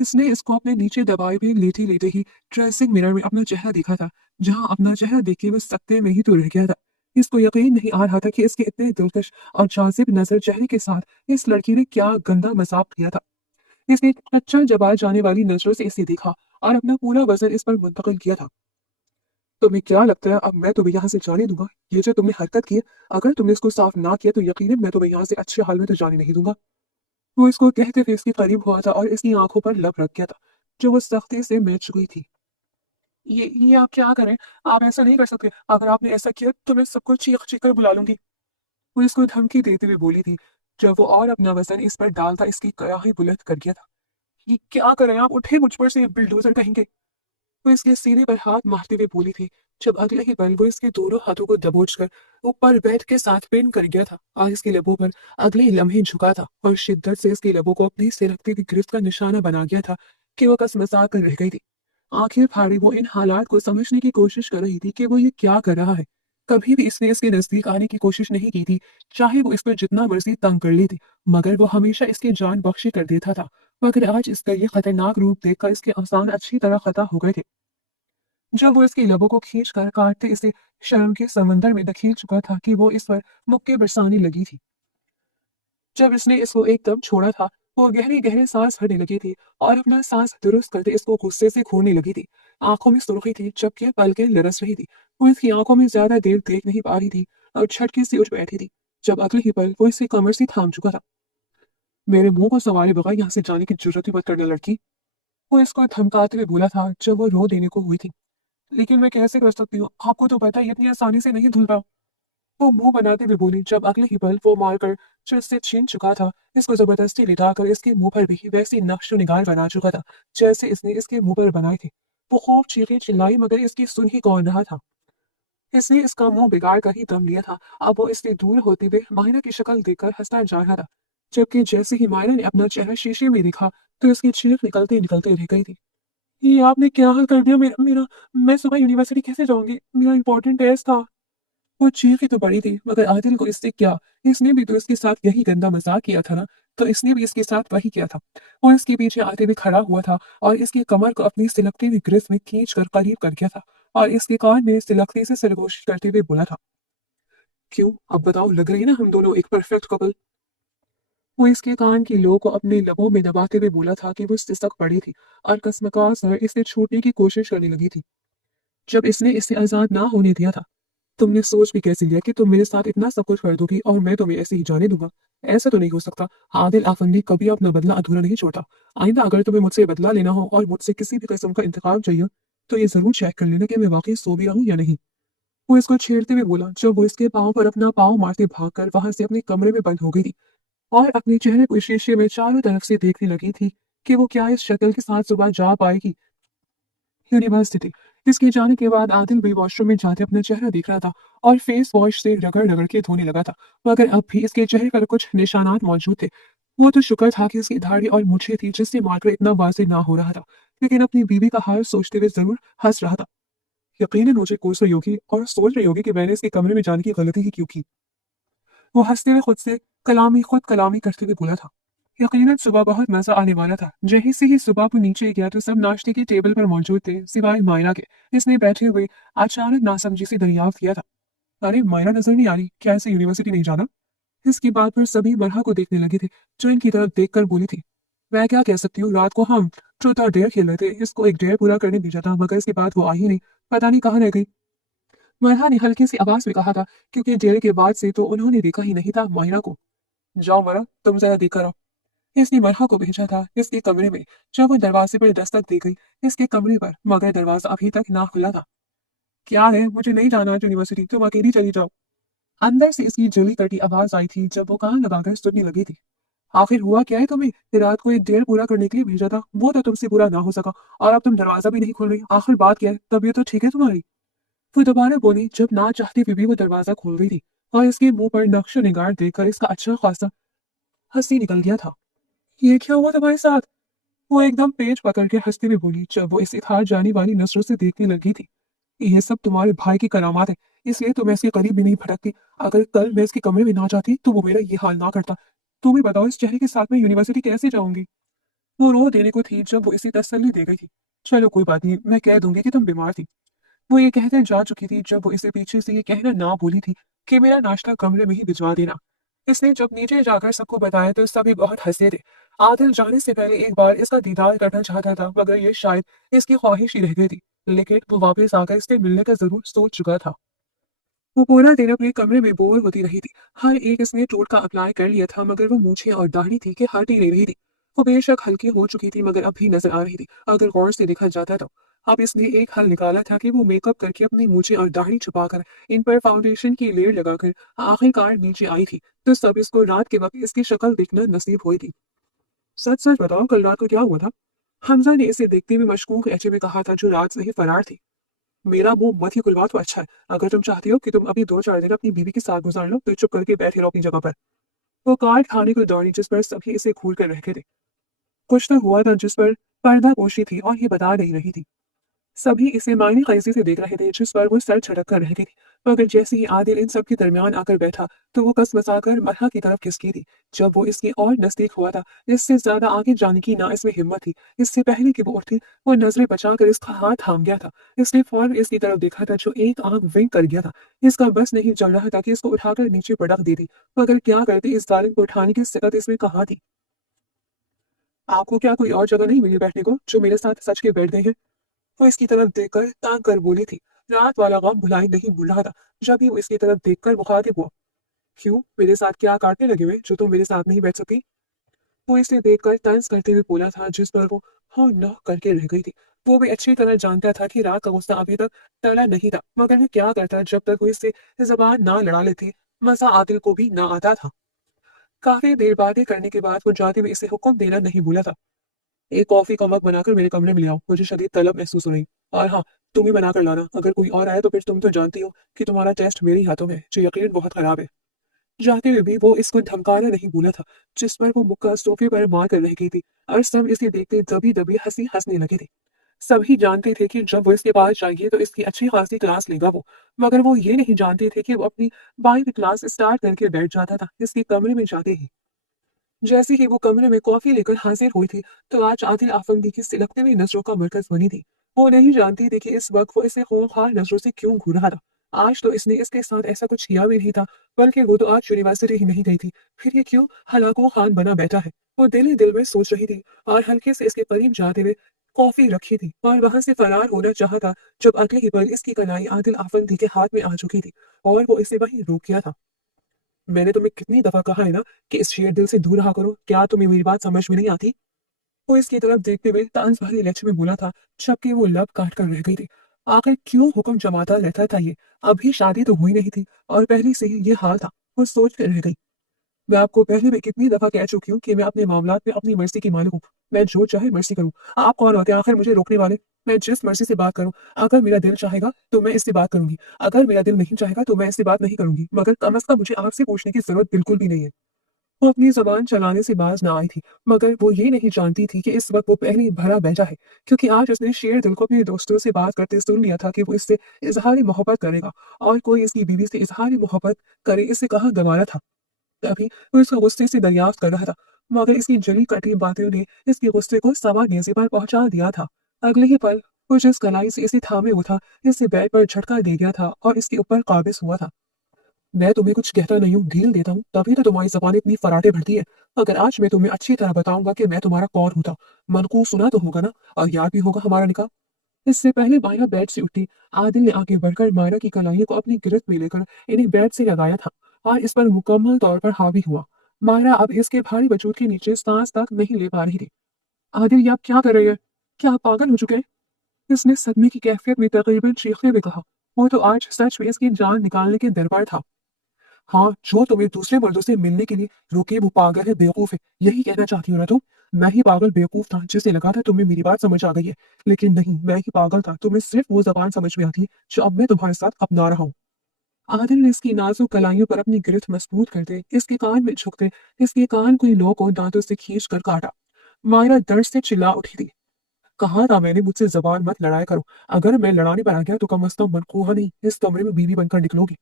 इसने इसको अपने नीचे दबाए हुए लेटे-लेटे ही ड्रेसिंग मिरर में अपना चेहरा देखा था, जहाँ अपना चेहरा देख के वो सकते में ही तो रह गया था। इसको यकीन नहीं आ रहा था कि इसके इतने दिलकश और जाज़िब नज़र चेहरे के साथ इस लड़की ने क्या गंदा मज़ाक किया था। इसने कच्चा जबाए जाने वाली नज़रों से इसे देखा और अपना पूरा वज़न इस पर मुंतकिल किया था। तुम्हें क्या लगता है अब मैं तुम्हें यहाँ से जाने दूँगा? ये जो तुमने हरकत की है, अगर तुमने इसको साफ ना किया तो यकीनन मैं तुम्हें यहाँ से अच्छे हाल में तो जाने नहीं दूँगा। वो इसको कहते हुए इसके करीब हुआ था और इसकी आंखों पर लब रख गया था, जो वो सख्ती से मिट चुकी थी। ये आप क्या कर रहे हैं? आप ऐसा नहीं कर सकते। अगर आपने ऐसा किया तो मैं सबको चीख-चीख कर बुला लूँगी। वो इसको धमकी देते हुए बोली थी, जब वो और अपना वज़न इस पर डालता इसकी कयाही बुलंद कर गया था। ये क्या कर रहे हैं आप? उठिए मुझ पर से, ये बुलडोज़र कहीं के। वो इसके सीने पर हाथ मारते हुए बोली थी, जब अगले ही पल वो इसके दोनों हाथों को दबोचकर ऊपर बेड के साथ पिन कर गया था और इसके लबों पर अगले ही लम्हे झुका था और शिद्दत से इसके लबों को अपनी सिरकती हुई गिरफ्त का निशाना बना गया था कि वो कसमसा कर रह गई थी। आखिर फाड़ी वो इन हालात को समझने की कोशिश कर रही थी कि वो ये क्या कर रहा है। कभी भी इसने इसके नजदीक आने की कोशिश नहीं की थी, चाहे वो इस पर जितना मर्जी तंग कर लेती, मगर वो हमेशा इसकी जान बख्शी कर देता था। मगर आज इसका ये खतरनाक रूप देखकर इसके आसान अच्छी तरह खता हो गए थे। जब वो इसके लबों को खींच कर काटते इसे शर्म के समंदर में धकेल चुका था कि वो इस पर मुक्के बरसाने लगी थी। जब इसने इसको एकदम छोड़ा था, वो गहरी गहरी सांस भरने लगी थी और अपना सांस दुरुस्त करते इसको गुस्से से घूरने लगी थी। आंखों में सुर्खी थी, जबकि पलकें लरस रही थी। वो इसकी आंखों में ज्यादा देर देख नहीं पा रही थी और झटके से उठ बैठी थी, जब अगले ही पल वो इसकी कमर से थाम चुका था। मेरे मुंह को संवारे बगैर यहाँ से जाने की जरूरत ही मत करना लड़की। वो इसको धमकाते हुए बोला था, जब वो रो देने को हुई थी। लेकिन मैं कैसे कर सकती हूँ? आपको तो पता है ये इतनी आसानी से नहीं धुलता। वो मुंह बनाते हुए बोली, जब अगले ही पल वो मारकर चित से छीन चुका था। इसको जबरदस्ती लिटाकर इसके मुंह पर भी वैसी नक्श निगार बना चुका था, जैसे इसने इसके मुंह पर बनाए थे। वो खूब चीखे चिल्लाई, मगर इसकी सुन ही कौन रहा था। इसने इसका मुंह बिगाड़ कर ही दम लिया था। अब वो इससे दूर होते हुए मायरा की शक्ल देखकर हंसता जा रहा था, जबकि जैसे ही मायरा ने अपना चेहरा शीशे में देखा तो इसकी चीख निकलते निकलते रह गई थी। ये आपने क्या हाल कर दिया मेरा मेरा मैं सुबह यूनिवर्सिटी कैसे जाऊंगी? मेरा इंपॉर्टेंट टेस्ट था। वो चीखी तो पड़ी थी, मगर आदिल को इससे क्या? इसने भी तो इसके साथ यही गंदा मजाक किया था ना, तो इसने भी इसके साथ वही किया था। वो इसके पीछे आते हुए खड़ा हुआ था और इसकी कमर को अपनी सिलकती हुई गिरफ्त में खींच कर करीब कर गया था और इसके कान में सिलकती से सरगोशी करते हुए बोला था, क्यों अब बताओ, लग रही है ना हम दोनों एक परफेक्ट कपल? वो इसके कान की लो को अपने लबों में दबाते हुए बोला था कि वो सिसक पड़ी थी और कसमकास कर इसे छूटने की कोशिश करने लगी थी, जब इसने इसे आजाद ना होने दिया था। तुमने सोच भी कैसे लिया कि तुम मेरे साथ इतना सब कुछ कर दोगी और मैं तुम्हें ऐसे ही जाने दूंगा? ऐसा तो नहीं हो सकता। आदिल आफंदी कभी अपना बदला अधूरा नहीं छोड़ता। आइंदा अगर तुम्हें मुझसे बदला लेना हो और मुझसे किसी भी किस्म का इंतकाम चाहिए, तो ये जरूर चेक कर लेना कि मैं वाकई सो भी हूँ या नहीं। वो इसको छेड़ते हुए बोला, जब वो इसके पाँव पर अपना पाँव मारते भागकर वहां से अपने कमरे में बंद हो गई थी और अपने चेहरे को शीशे में चारों तरफ से देखने लगी थी कि वो क्या इस शक्ल के साथ सुबह जा पाएगी यूनिवर्सिटी। इसके जाने के बाद आदिल भी वॉशरूम में जाते अपना चेहरा देख रहा था और फेस वॉश से रगड़ रगड़ के धोने लगा था, मगर अब भी इसके चेहरे पर कुछ निशानात मौजूद थे। वो तो शुक्र था कि इसकी दाढ़ी और मूछें थी, जिससे मारकर इतना वाजे ना हो रहा था, लेकिन अपनी बीवी का हाल सोचते हुए जरूर हंस रहा था। यकीनन मुझे कोस रही होगी और सोच रही होगी कि मैंने इसके कमरे में जाने की गलती ही क्यों की। वो हंसते हुए खुद से खुद कलामी करते हुए बोला था। यकीनन सुबह बहुत मजा आने वाला था। जहीं से ही सुबह को नीचे गया तो सब नाश्ते की टेबल पर मौजूद थे, सिवाय मायरा के। इसने बैठे हुए अचानक नासमझी से दरियाफ्त किया था, अरे मायरा नजर नहीं आ रही क्या? इसे यूनिवर्सिटी नहीं जाना? इसकी बात पर सभी बरहा को देखने लगे थे, जो इनकी तरफ देखकर बोली थी, मैं क्या कह सकती हूँ, रात को हम ट्रूथ और डेयर खेल रहे थे। इसको एक डेयर पूरा करने भेजा था, मगर इसके बाद वो आ ही नहीं, पता नहीं कहाँ रह गई। मरहा ने हल्की सी आवाज में कहा था, क्योंकि डेरे के बाद से तो उन्होंने देखा ही नहीं था मायरा को। जाओ मरा, तुम जरा देख कर आओ। इसने मरहा को भेजा था इसके कमरे में। जब वो दरवाजे पर दस्तक दे गई इसके कमरे पर, मगर दरवाजा अभी तक ना खुला था। क्या है, मुझे नहीं जाना आज यूनिवर्सिटी, तुम अकेली चली जाओ। अंदर से इसकी जली कटी आवाज आई थी जब वो कान लगाकर सुनने लगी थी। आखिर हुआ क्या है तुम्हें? रात को एक डेढ़ पूरा करने के लिए भेजा था, वो तो तुमसे पूरा ना हो सका, और अब तुम दरवाजा भी नहीं खोल रही। आखिर बात क्या है? तबीयत तो ठीक है तुम्हारी? वो दोबारा बोली जब ना चाहती हुई भी वो दरवाजा खोल रही थी, और इसके मुंह पर नक्शो निगार देखकर इसका अच्छा खासा हंसी निकल गया था। ये क्या हुआ तुम्हारे साथ? वो एकदम पेट पकड़ के हंसते हुए बोली जब वो इसे हार जाने वाली नजरों से देखने लगी थी। ये सब तुम्हारे भाई की करामात है, इसलिए तो मैं इसके करीब भी नहीं भटकती। अगर कल मैं इसके कमरे में ना जाती तो वो मेरा ये हाल ना करता। तुम ही बताओ, इस चेहरे के साथ में यूनिवर्सिटी कैसे जाऊंगी? वो रो देने को थी जब वो इसे तसल्ली दे गई थी। चलो कोई बात नहीं, मैं कह दूंगी कि तुम बीमार थी। वो ये कहते जा चुकी थी जब वो इसे पीछे से ये कहना ना भूली थी कि मेरा नाश्ता कमरे में ही भिजवा देना। इसने जब नीचे जाकर सबको बताया तो सभी बहुत हंसे थे। आदिल जाने से पहले एक बार इसका दीदार करना चाहता था, मगर ये शायद इसकी ख्वाहिश ही रह गई थी। लेकिन वो वापस आकर इससे मिलने का जरूर सोच चुका था। वो पूरा दिन अपने कमरे में बोर होती रही थी। हर एक इसने टोटका अप्लाई कर लिया था, मगर वो मूछें और दाढ़ी थी कि हट ही नहीं रही थी। वो बेशक हल्की हो चुकी थी, मगर अब भी नजर आ रही थी अगर गौर से देखा जाता तो। अब इसने एक हल निकाला था कि वो मेकअप करके अपनी मूछें और दाढ़ी छुपाकर इन पर फाउंडेशन की लेयर लगाकर आखिरकार नीचे आई थी, तो सब इसको रात के वक्त इसकी शक्ल देखना नसीब हुई थी। सच सच बताओ, कल रात को क्या हुआ था? हमजा ने इसे देखते हुए मशकूक लहजे में कहा था, जो रात से ही फरार थी। मेरा मुंह मत ही खुलवा तो अच्छा है। अगर तुम चाहती हो कि तुम अभी 2-4 दिन अपनी बीवी के साथ गुजार लो तो चुप करके बैठे रहो अपनी जगह पर। वो कार्ड खाने को दौड़ी जिस पर सभी इसे घूर कर रखे थे। कुछ तो हुआ था जिस पर पर्दा पोशी थी और ये बता नहीं रही थी। सभी इसे मायने कैसे से देख रहे थे, जिस पर वो सर झटक कर रह गई थी। मगर जैसे ही आदिल इन सब के दरमियान आकर बैठा तो वो कसमसाकर मरहा की तरफ खिसकी थी। जब वो इसके और नजदीक हुआ था, इससे ज्यादा आगे जाने की ना इसमें हिम्मत थी। इससे पहले कि वो उठती, वो नजरें बचाकर इसका हाथ थाम गया था। इसने फौरन इसकी तरफ देखा था, जो एक आंख विंक कर गया था। इसका बस नहीं चल रहा था कि इसको उठाकर नीचे पटक देती, मगर क्या करती, इस जालिम को उठाने की सिकत इसमें कहाँ थी। आपको क्या कोई और जगह नहीं मिली बैठने को, जो मेरे साथ सच के बैठ गई है? वो इसकी तरफ देखकर ताक कर बोली थी। रात वाला गम भुलाई नहीं भूल रहा था। जब ही वो इसकी तरफ देखकर मुखातिब हुआ, क्यों, मेरे साथ क्या काटने लगे हुए जो तुम मेरे साथ नहीं बैठ सकी? वो इसे देखकर तंज करते हुए बोला था, जिस पर वो हाँ न करके रह गई थी। वो भी अच्छी तरह जानता था कि रात का गुस्सा अभी तक टला नहीं था, मगर वो क्या करता जब तक वो इससे जबान ना लड़ा लेती। मजा आदिल को भी ना आता था। काफी देर बातें करने के बाद वो जाते हुए इसे हुक्म देना नहीं भूला था, एक कॉफी का मग बनाकर मेरे कमरे में ले आओ, मुझे शदीद तलब महसूस हो रही। और हाँ, तुम ही बनाकर लाना। अगर कोई और आए तो फिर तुम तो जानती हो कि तुम्हारा टेस्ट मेरे ही हाथों में है, जो यकीन बहुत खराब है। जाते हुए भी वो इसको धमकाना नहीं भूला था, जिस पर वो मुक्का सोफे पर मार कर रह गई थी। और सब इसे देखते दबी दबी हंसी हंसने लगे थे। सभी जानते थे कि जब वो इसके पास जाएंगे तो इसकी अच्छी खासी क्लास लेगा वो, मगर वो ये नहीं जानते थे कि वो अपनी बाइक क्लास स्टार्ट करके बैठ जाता था इसके कमरे में जाते ही। जैसे ही वो कमरे में कॉफी लेकर हाजिर हुई थी, तो आज आदिल आफंदी की सिलकती हुई नजरों का मरकज बनी थी। वो नहीं जानती थी कि इस वक्त वो इसे खूंखार नजरों से क्यों घूर रहा था। आज तो इसने इसके साथ ऐसा कुछ किया भी नहीं था, बल्कि वो तो आज यूनिवर्सिटी ही नहीं गई थी। फिर ये क्यों हलाको खान बना बैठा है? वो दिल ही दिल में सोच रही थी, और हल्के से इसके करीब जाते हुए कॉफी रखी थी और वहां से फरार होना चाहा था, जब अगले ही पल इसकी कलाई आदिल आफंदी के हाथ में आ चुकी थी, और वो इसे वहीं रोक गया था। मैंने तुम्हें कितनी दफा कहा है ना कि इस शेर दिल से दूर रहा करो, क्या तुम्हें मेरी बात समझ में नहीं आती? वो इसकी तरफ देखते हुए तांस भरे लहजे में बोला था, जबकि वो लब काट कर रह गई थी। आखिर क्यों हुक्म जमाता रहता था ये? अभी शादी तो हुई नहीं थी और पहले से ही ये हाल था। वो सोच कर रह गई, मैं आपको पहले भी कितनी दफा कह चुकी हूँ कि मैं अपने मामलात में अपनी मर्जी की मालिक हूँ। मैं जो चाहे मर्जी करूँ। आप कौन होते हैं आखिर मुझे रोकने वाले? मैं जिस मर्जी से बात करूँ, अगर मेरा दिल चाहेगा तो मैं इससे बात करूंगी, अगर मेरा दिल नहीं चाहेगा तो मैं इससे बात नहीं करूंगी, मगर कम अज कम मुझे आपसे पूछने की जरूरत बिल्कुल भी नहीं है। वो अपनी जबान चलाने से बाज ना आई थी, मगर वो ये नहीं जानती थी कि इस वक्त वो पहले भरा बैठा है, क्योंकि आज उसने शेर दिल को अपने दोस्तों से बात करते सुन लिया था कि वो इससे इजहार मोहब्बत करेगा, और कोई इसकी बीवी से इजहार मोहब्बत करे इसे कहाँ गंवारा था। तभी वो इसको गुस्से से दरियाफ्त कर रहा था, मगर इसकी जली कटी बातें ने इसके गुस्से को सवा नेज़े पर पहुंचा दिया था। अगले ही पल वो जिस कलाई से इसे थामे हुआ था, इससे बैग पर झटका दे गया था और इसके ऊपर काबिज हुआ था। मैं तुम्हें कुछ कहता नहीं हूँ, ढील देता हूँ, तभी तो तुम्हारी जबान इतनी फराटे भरती है। अगर आज मैं तुम्हें अच्छी तरह बताऊंगा कि मैं तुम्हारा कौन होता, मनकू सुना तो होगा ना, और याद भी होगा हमारा निकाह। इससे पहले मायरा बेड से उठी, आदिल ने आगे बढ़कर मायरा की कलाइयों को अपनी गिरफ्त में लेकर इन्हें बेड से लगाया था और इस पर मुकम्मल तौर पर हावी हुआ। मायरा अब इसके भारी वजूद के नीचे सांस तक नहीं ले पा रही थी। आदिल, ये आप क्या कर रही है? क्या आप पागल हो चुके हैं? इसने सदमे की कैफियत में तकरीबन चीखते हुए कहा। वो तो आज सच में इसकी जान निकालने के दरबार था। हाँ, जो तुम्हें दूसरे मर्दों से मिलने के लिए रोके वो पागल है, बेवकूफ है, यही कहना चाहती हो ना तुम? मैं ही पागल बेवकूफ था जिसे लगा था तुम्हें मेरी बात समझ आ गई है, लेकिन नहीं, मैं ही पागल था। तुम्हें सिर्फ वो जबान समझ में आती है जो अब मैं तुम्हारे साथ अपना रहा हूँ। आदिल ने इसकी नाजुक कलाइयों पर अपनी गिरफ्त मजबूत करते, इसके कान में झुकते, इसके कान को लो को दांतों से खींच कर काटा। मायरा दर्द से चिल्ला उठी थी। कहा था मैंने, मुझसे जबान मत लड़ाया करो। अगर मैं लड़ाने पर आ गया तो कम अज कम मनकूहा नहीं, इस कमरे में बीवी बनकर निकलोगी।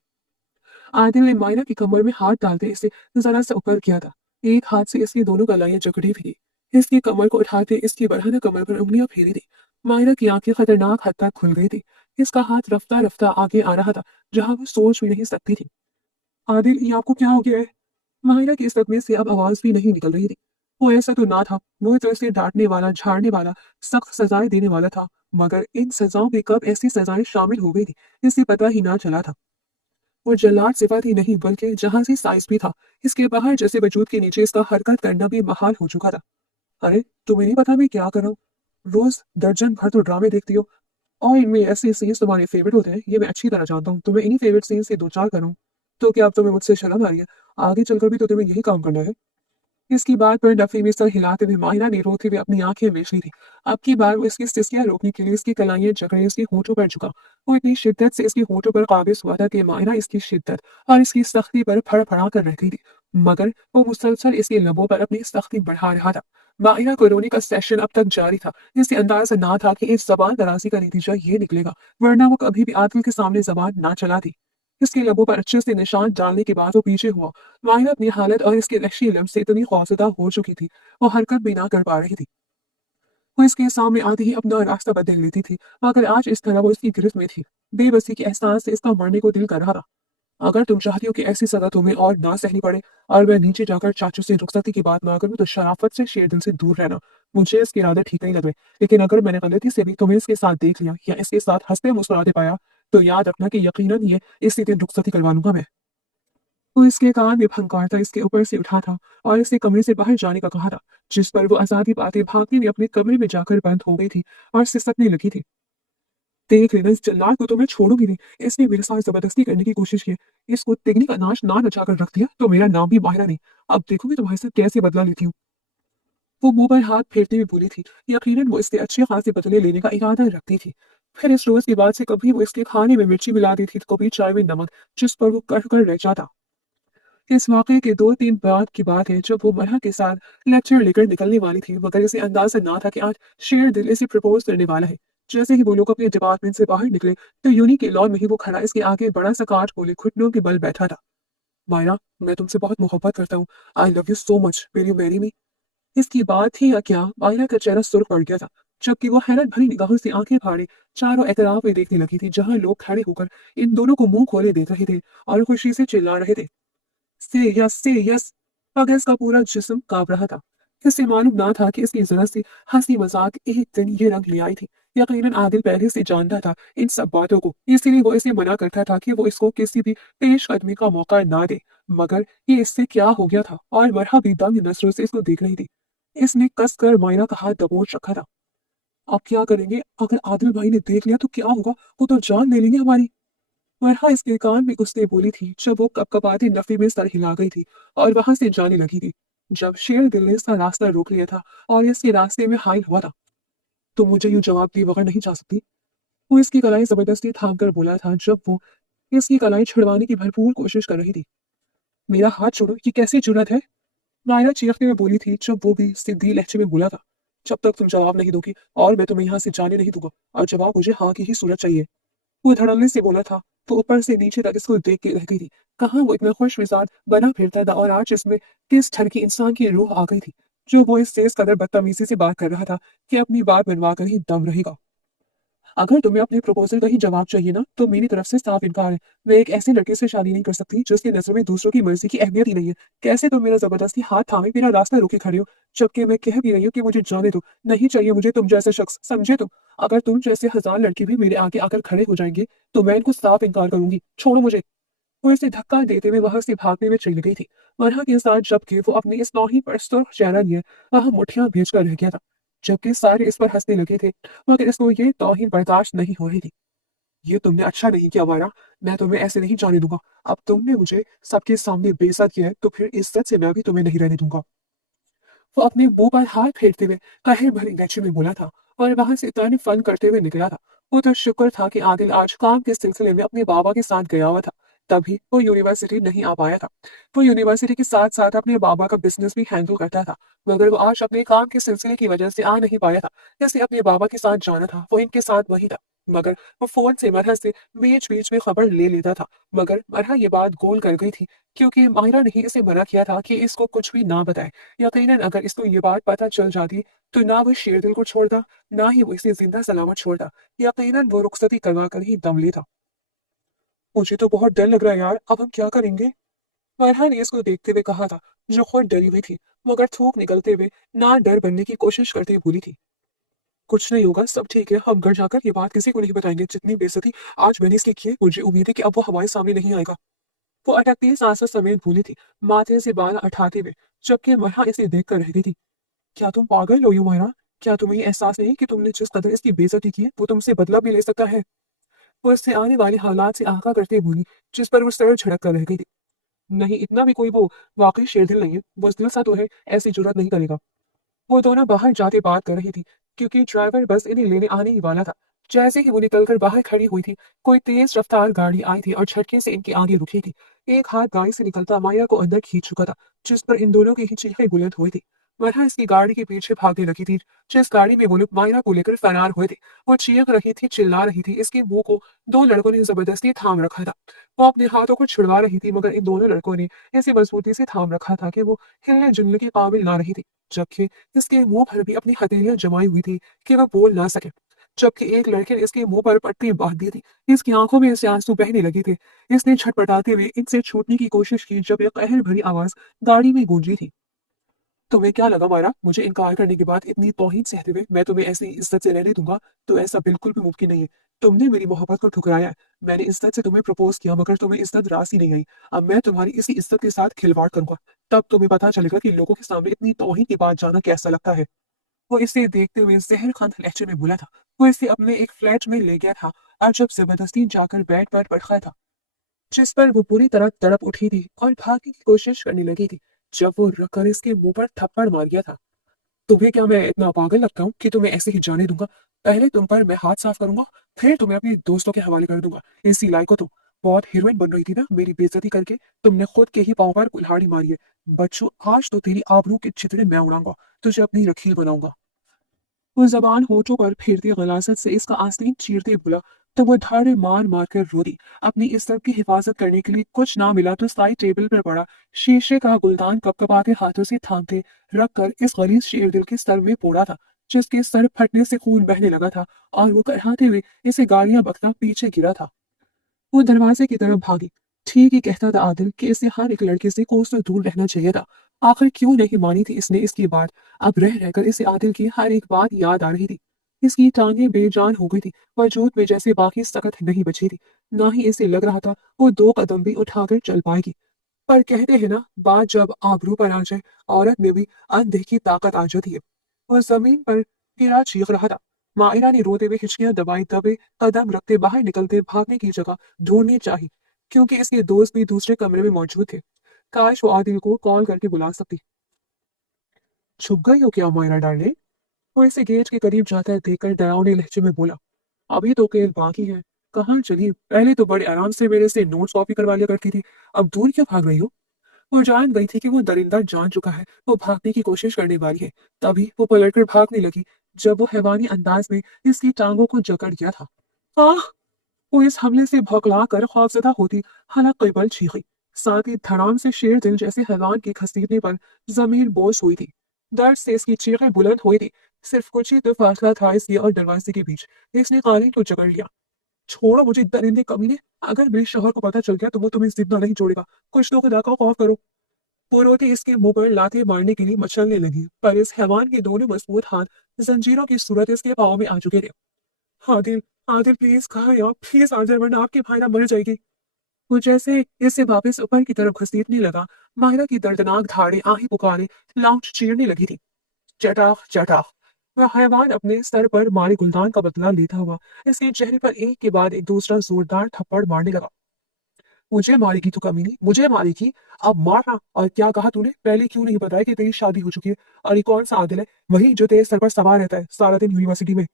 आदिल ने मायरा की कमर में हाथ डालते इसे जरा सा ऊपर किया था। एक हाथ से इसकी दोनों कलाइयां जकड़ी थी। इसकी कमर को उठाते इसकी बढ़ाना कमर पर उंगलियां फेरी थी। मायरा की आंखें खतरनाक हद तक खुल गई थी। इसका हाथ रफ्ता रफ्ता आगे आ रहा था, जहां वो सोच भी नहीं सकती थी। आदिल, ये आपको क्या हो गया है? माहिरा की सदमे से अब आवाज भी नहीं निकल रही थी। वो ऐसा तो ना था, वो तो इसे डांटने वाला, झाड़ने वाला, सख्त सजाएं देने वाला था, मगर इन सजाओं में कब ऐसी सजाएं शामिल हो गई थी, इसे पता ही ना चला था। वो जल्लाद सिफत ही नहीं बल्कि जहाजी साइज भी था। इसके बाहर जैसे वजूद के नीचे इसका हरकत करना भी महाल हो चुका था। अरे, तुम्हें नहीं पता मैं क्या कर रहा हूँ? रोज दर्जन भर तो ड्रामे देखती हो, और इनमें ऐसे सीन्स तुम्हारे फेवरेट होते हैं, ये मैं अच्छी तरह जानता हूँ। तुम्हें इन्हीं फेवरेट सीन्स से दो चार करूँ तो क्या अब तुम्हें मुझसे शर्म आ रही है? आगे चलकर भी तो तुम्हें यही काम करना है। इसकी बात पर नफी में सर हिलाते हुए माहिरा ने रोते हुए अपनी आंखें मीच ली थी। अब की बार वो इसकी सिस्कियां रोकने के लिए इसकी कलाइयां जकड़े इसके होठों पर झुका। वो इतनी शिद्दत से इसके होठों पर काबिज हुआ था कि माहिरा इसकी शिद्दत और इसकी सख्ती पर फड़फड़ा कर रहती थी, मगर वो मुसलसल इसके लबों पर अपनी सख्ती बढ़ा रहा था। माहिरा को रोने का सेशन अब तक जारी था। इसे अंदाजा ना था कि इस जबान दराजी का नतीजा ये निकलेगा, वरना वो कभी भी आदिल के सामने जबान ना चलाती। इसके लबों पर अच्छे से निशान डालने के बाद वो पीछे हुआ। माहिरा अपनी हालत और इसके वहशी लम्स से इतनी खौफजदा हो चुकी थी, वो हरकत भी ना कर पा रही थी। वो इसके सामने आते ही अपना रास्ता बदल लेती थी, मगर आज इस तरह वो इसकी गिरफ्त में थी। बेबसी के एहसास से इसका मरने को दिल कर रहा था। अगर तुम चाहती हो कि ऐसी सजा तुम्हें और ना सहनी पड़े और मैं नीचे जाकर चाचू से रुखसती की बात ना करूं, तो शराफत से शेर दिल से दूर रहना। मुझे इसके इरादे ठीक नहीं लग रहे, लेकिन अगर मैंने गलती से भी तुम्हें इसके साथ देख लिया या इसके साथ हंसते मुस्कुराते पाया, तो याद रखना कि यकीनन ये इसी दिन रुखसती करवा लूंगा मैं। वो इसके कान में फंकारता इसके ऊपर से उठा था और इसे कमरे से बाहर जाने का कहा था, जिस पर वो आजादी पाते भागती हुई अपने कमरे में जाकर बंद हो गई थी और सिसकने लगी थी। देख लेना, इस जल्लाद को तो मैं छोड़ूंगी नहीं। इसने मेरे साथ जबरदस्ती करने की कोशिश की है। इसको तिगनी का नाश ना नचा कर रख दिया तो मेरा नाम भी माहिरा नहीं। अब देखोगे तुम्हारे साथ कैसे बदला लेती हूँ। वो मुंह पर हाथ फेरते हुए बोली थी। यकीनन वो इससे अच्छे खासे बदले लेने का इरादा रखती थी। फिर इस रोज के बाद से कभी वो इसके खाने में मिर्ची मिला दी थी, तो कभी चाय में नमक, जिस पर वो कह कर रह जाता। इस वाकये के 2-3 बाद की बात है, जब वो मरहा के साथ लेक्चर लेकर निकलने वाली थी, मगर इसे अंदाजा ना था कि आज शेर दिल इसे प्रपोज करने वाला है। जैसे ही वो लोग अपने डिपार्टमेंट से बाहर निकले, तो यूनी के लॉन में ही वो खड़ा इसके आगे बड़ा सा काठ खोले घुटनों के बल बैठा था। मायरा, मैं तुमसे बहुत मोहब्बत करता हूँ। I love you so much, will you marry me? इसकी बात थी या क्या, मायरा का चेहरा सुर्ख पड़ गया था, जबकि वो हैरत भरी निगाहों से आंखें फाड़े चारों एतराफ में देखने लगी थी, जहां लोग खड़े होकर इन दोनों को मुंह खोले देख रहे थे और खुशी से चिल्ला रहे थे, से यस, से यस। मगर इसका पूरा जिस्म कांप रहा था। इसे मालूम ना था कि इसकी जरा सी हंसी मजाक एक दिन ये रंग ले आई थी। यकीनन आदिल पहले से जानता था इन सब बातों को, इसीलिए वो इसे मना करता था कि वो इसको किसी भी पेशकदमी का मौका ना दे। मगर ये इससे क्या हो गया था, और मरहा भी दंग नजरों से इसको देख रही थी। इसने कसकर मायरा का हाथ दबोच रखा था। अब क्या करेंगे? अगर आदिल भाई ने देख लिया तो क्या होगा? वो तो जान ले लेंगे हमारी। फरहा इसके कान में उसने बोली थी, जब वो कपकपाती नफी में सर हिला गई थी और वहां से जाने लगी थी। जब शेर दिल ने इसका रास्ता रोक लिया था और इसके रास्ते में हाइल हुआ था। तुम मुझे यूं जवाब दिए बगैर नहीं जा सकती। वो इसकी कलाई जबरदस्ती थाम कर बोला था, जब वो इसकी कलाई छुड़वाने की भरपूर कोशिश कर रही थी। मेरा हाथ छोड़ो, ये कैसी जुर्रत है? नायरा चीखते हुए बोली थी, जब वो भी सीधी लहजे में बोला था, जब तक तुम जवाब नहीं दोगी और मैं तुम्हें यहाँ से जाने नहीं दूंगा, और जवाब मुझे हाँ की ही सूरत चाहिए। वो धड़ल्ले से बोला था, तो ऊपर से नीचे तक इसको देख के रह गई थी। कहाँ वो इतना खुश मिजाज बना फिरता था, और आज इसमें किस ठर की इंसान की रूह आ गई थी, जो वो इससे इस कदर बदतमीजी से बात कर रहा था कि अपनी बात मनवा कर ही दम रहेगा। अगर तुम्हें अपने प्रपोजल का ही जवाब चाहिए ना, तो मेरी तरफ से साफ इनकार है। मैं एक ऐसे लड़के से शादी नहीं कर सकती जिसकी नजर में दूसरों की मर्जी की अहमियत ही नहीं है। कैसे तुम मेरा जबरदस्ती हाथ थामे मेरा रास्ता रोके खड़े हो, जबकि मैं कह भी रही हूँ कि मुझे जाने दो। नहीं चाहिए मुझे तुम जैसे शख्स, समझे तुम? अगर तुम जैसे हजार लड़के भी मेरे आगे आकर खड़े हो जाएंगे, तो मैं इनको साफ इनकार करूंगी। छोड़ो मुझे। वो इसे धक्का देते हुए वहां से भागने में चली गई थी। मरहा के साथ जबकि वो अपने इस नौही पर सुर्ख चेहरा लिए वहां मुठ्ठियां भेजकर रह गया था, जबकि सारे इस पर हंसने लगे थे, मगर इसको ये तौहीन बर्दाश्त नहीं हो रही थी। ये तुमने अच्छा नहीं किया मायरा। मैं तुम्हें ऐसे नहीं जाने दूंगा। अब तुमने मुझे सबके सामने बेइज्जत किया है, तो फिर इज्जत से मैं भी तुम्हें नहीं रहने दूंगा। वो अपने मुंह पर हाथ फेरते हुए कहर भरी लहजे में बोला था और वहां से तन फन करते हुए निकला था। वो तो शुक्र था कि आदिल आज काम के सिलसिले में अपने बाबा के साथ गया हुआ था, तभी वो यूनिवर्सिटी नहीं आ पाया था। वो यूनिवर्सिटी के साथ साथ अपने बाबा का बिजनेस भी हैंडल करता था, मगर वो आज अपने काम के सिलसिले की वजह से आ नहीं पाया था। जैसे अपने बाबा के साथ जाना था, वो इनके साथ वही था। मगर वो फोन से मरहा से बीच बीच में खबर ले लेता था, मगर मरहा ये बात गोल कर गई थी, क्योंकि माहिरा ने ही इसे मना किया था कि इसको कुछ भी ना बताए। यकीनन अगर इसको ये बात पता चल जाती, तो ना वो शेरदिल को छोड़ता, ना ही वो इसे जिंदा सलामत छोड़ता। यकीनन वो रुखसती करवा कर ही दम लेता। मुझे तो बहुत डर लग रहा है यार, अब हम क्या करेंगे? फरहा ने इसको देखते हुए कहा था, जो खुद डरी हुई थी, मगर थूक निकलते हुए ना डर बनने की कोशिश करते बोली थी। कुछ नहीं होगा, सब ठीक है। हम घर जाकर ये बात किसी को नहीं बताएंगे। जितनी बेइज्जती आज मैंने इसकी की है, मुझे उम्मीद है कि अब वो हमारे सामने नहीं आएगा। वो अटकती सांसों समेत भूली थी, माथे से बाल उठाते हुए, जबकि मरहा इसे देखकर रह गई थी। क्या तुम पागल हो युमायरा? क्या तुम्हें ये एहसास नहीं कि तुमने जिस कदर इसकी बेइज्जती की है, वो तुमसे बदला भी ले सकता है? वो इससे आने वाले हालात से आगाह करते बोली, जिस पर वो सर झड़क कर रह गई थी। नहीं, इतना भी कोई वो वाकई शेरदिल नहीं है। बुज़दिल सा तो है, ऐसी जुर्रत नहीं करेगा। वो दोनों बाहर जाते बात कर रही थी, क्योंकि ड्राइवर बस इन्हें लेने आने ही वाला था। जैसे ही वो निकलकर बाहर खड़ी हुई थी, कोई तेज रफ्तार गाड़ी आई थी और झटके से इनके आगे रुकी थी। एक हाथ गाड़ी से निकलता माया को अंदर खींच चुका था, जिस पर इन दोनों की ही चीखें बुलंद हुई थी। वरना इसकी गाड़ी के पीछे भागने लगी थी, जिस गाड़ी में वो लोग माया को लेकर फरार हुए थे। वो चीख रही थी, चिल्ला रही थी, इसके मुंह को दो लड़कों ने जबरदस्ती थाम रखा था। वो अपने हाथों को छुड़वा रही थी, मगर इन दोनों लड़कों ने ऐसी मजबूती से थाम रखा था कि वो हिलने जुलने के काबिल ना रही थी, जबकि इसके मुंह पर भी अपनी हथेलियां जमाई हुई थी कि वह बोल ना सके। जबकि एक लड़के ने इसके मुंह पर पट्टी बांध दी थी। इसकी आंखों में से आंसू बहने लगे थे। इसने छटपटाते हुए इनसे छूटने की कोशिश की, जब एक कहर भरी आवाज गाड़ी में गूंजी थी। तुम्हें क्या लगा मायरा, मुझे इनकार करने के बाद इतनी तौहीन सहते हुए मैं तुम्हें ऐसी इज्जत से रहने दूंगा? तो ऐसा बिल्कुल भी मुमकिन नहीं है। तुमने मेरी मोहब्बत को ठुकराया है। मैंने इज्जत से तुम्हें प्रपोज किया, मगर तुम्हें इज्जत रास ही नहीं आई। अब मैं तुम्हारी इसी इज्जत के साथ खिलवाड़ करूंगा। तब तुम्हें पता चलेगा कि लोगों के सामने इतनी तौहीन की बात जाना कैसा लगता है। वो इसे देखते हुए जहर खान लहजे में बोला था। वो इसे अपने एक फ्लैट में ले गया था और जब जबरदस्ती जाकर बेड पर बैठा था, जिस पर वो पूरी तरह तड़प उठी थी और भागने की कोशिश करने लगी थी, जब वो रखकर इसके मुंह पर थप्पड़ मार गया था। तुम्हें क्या मैं इतना पागल लगता हूँ कि तुम्हें ऐसे ही जाने दूंगा? पहले तुम पर मैं हाथ साफ करूंगा, फिर तुम्हें अपने दोस्तों के हवाले कर दूंगा। इसी लायक को तुम बहुत हीरोइन बन रही थी ना मेरी बेइज्जती करके। तुमने खुद के ही पाँव पर कुल्हाड़ी मारी है। बच्चों, आज तो तेरी आबरू के छितरे मैं उड़ाऊंगा, तुझे अपनी रखील बनाऊंगा। वो जबान होठों पर फेरती गलासत से इसका आस्तीन चीरते बोला, तो वो धाड़े मार मार कर रोती। अपनी इज्जत की हिफाजत करने के लिए कुछ ना मिला तो साइड टेबल पर पड़ा शीशे का गुलदान कपकपाते हाथों से थामते रख कर इस गलीज शेरदिल के सर में पोड़ा था, जिसके सर फटने से खून बहने लगा था, और वो कराहते हुए इसे गालियां बकता पीछे गिरा था। वो दरवाजे की तरफ भागी। ठीक ही कहता था आदिल कि इसे हर एक लड़के से कोसों दूर रहना चाहिए था। आखिर क्यों नहीं मानी थी इसने इसकी बात? अब रह रहकर इसे आदिल की हर एक बात याद आ रही थी। इसकी टांगें बेजान हो गई थी, वजूद में जैसे बाकी सकत नहीं बची थी। ना ही इसे लग रहा था वो दो कदम भी उठाकर चल पाएगी। पर कहते हैं ना, बात जब आबरू पर आ जाए, औरत में भी अनदेखी ताकत आ जाती है। वो जमीन पर गिरा चीख रहा था। मायरा ने रोते हुए हिचकियां दबाई, दबे कदम रखते बाहर निकलते भागने की जगह ढूंढनी चाहिए, क्योंकि इसके दोस्त भी दूसरे कमरे में मौजूद थे। काश वो आदिल को कॉल करके बुला सकती। छुप गई हो क्या मायरा डार्लिंग? वो इसे गेट के करीब जाता देखकर डरावने लहजे में बोला, अभी तो खेल बाकी है। कहाँ चली? पहले तो बड़े आराम से मेरे से नोट्स कॉपी करवा लिया करती थी, अब दूर क्यों भाग रही हो? वो जान गई थी कि वो दरिंदा जान चुका है, वो भागने की कोशिश करने वाली है। तभी वो पलटकर भागने लगी, जब वो हैवानी अंदाज में इसकी टांगों को जकड़ गया था। आह! वो इस हमले से भौंकला कर खौफजदा होती हालांकि कई चीखी। साथ ही धड़ाम से शेर दिल जैसे हैवान के घसीटने पर जमीन बोस हुई थी। दर्द से इसकी चीखें बुलंद हुई थी। सिर्फ कुछ ही तो फासला था इसके और दरवाजे के बीच। इसने कालीन को जकड़ लिया। छोड़ो मुझे, दरिंदे कमीने। अगर मेरे शौहर को पता चल गया तो वो तुम्हें जिंदा नहीं छोड़ेगा। कुछ तो खुदा का खौफ करो। पुरोती इसके मुंह पर लाते मारने के लिए मचलने लगी, पर इस हैवान के दोनों मजबूत हाथ जंजीरों की सूरत इसके पाँव में आ चुके थे। आदिल, आदिल प्लीज, कहा है आप? प्लीज आ जाए वरना आपकी भाईना मर जाएगी। वो जैसे इसे वापस ऊपर की तरफ घसीटने लगा, माहिरा की दर्दनाक धाड़ें आही पुकारे लाउंज चीरने लगी थी। चटाख चटाख। वह हैवान अपने सर पर मारे गुलदान का बदला लेता हुआ इसके चेहरे पर एक के बाद एक दूसरा जोरदार थप्पड़ मारने लगा। मुझे मारेगी तू कमीनी, मुझे मारेगी? अब मारना। और क्या कहा तूने? पहले क्यों नहीं बताया कि तेरी शादी हो चुकी है? और ये कौन सा आदिल है? वही जो तेरे सर पर सवार रहता है सारा दिन यूनिवर्सिटी में।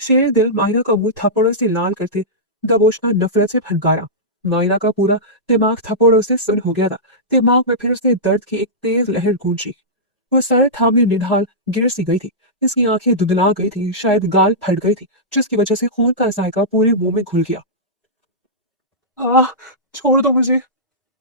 शेर दिल मायरा का मुंह थप्पड़ों से लाल करते दबोचना नफरत से फनकारा। मायरा का पूरा दिमाग थप्पड़ों से सुन हो गया था। दिमाग में फिर से दर्द की एक तेज लहर गूंजी। वो सर थामे निढाल गिर सी गई थी। इसकी आंखें धुंधला गई थी, शायद गाल फट गई थी, जिसकी वजह से खून का जायका पूरे मुंह में घुल गया। आह, छोड़ दो मुझे।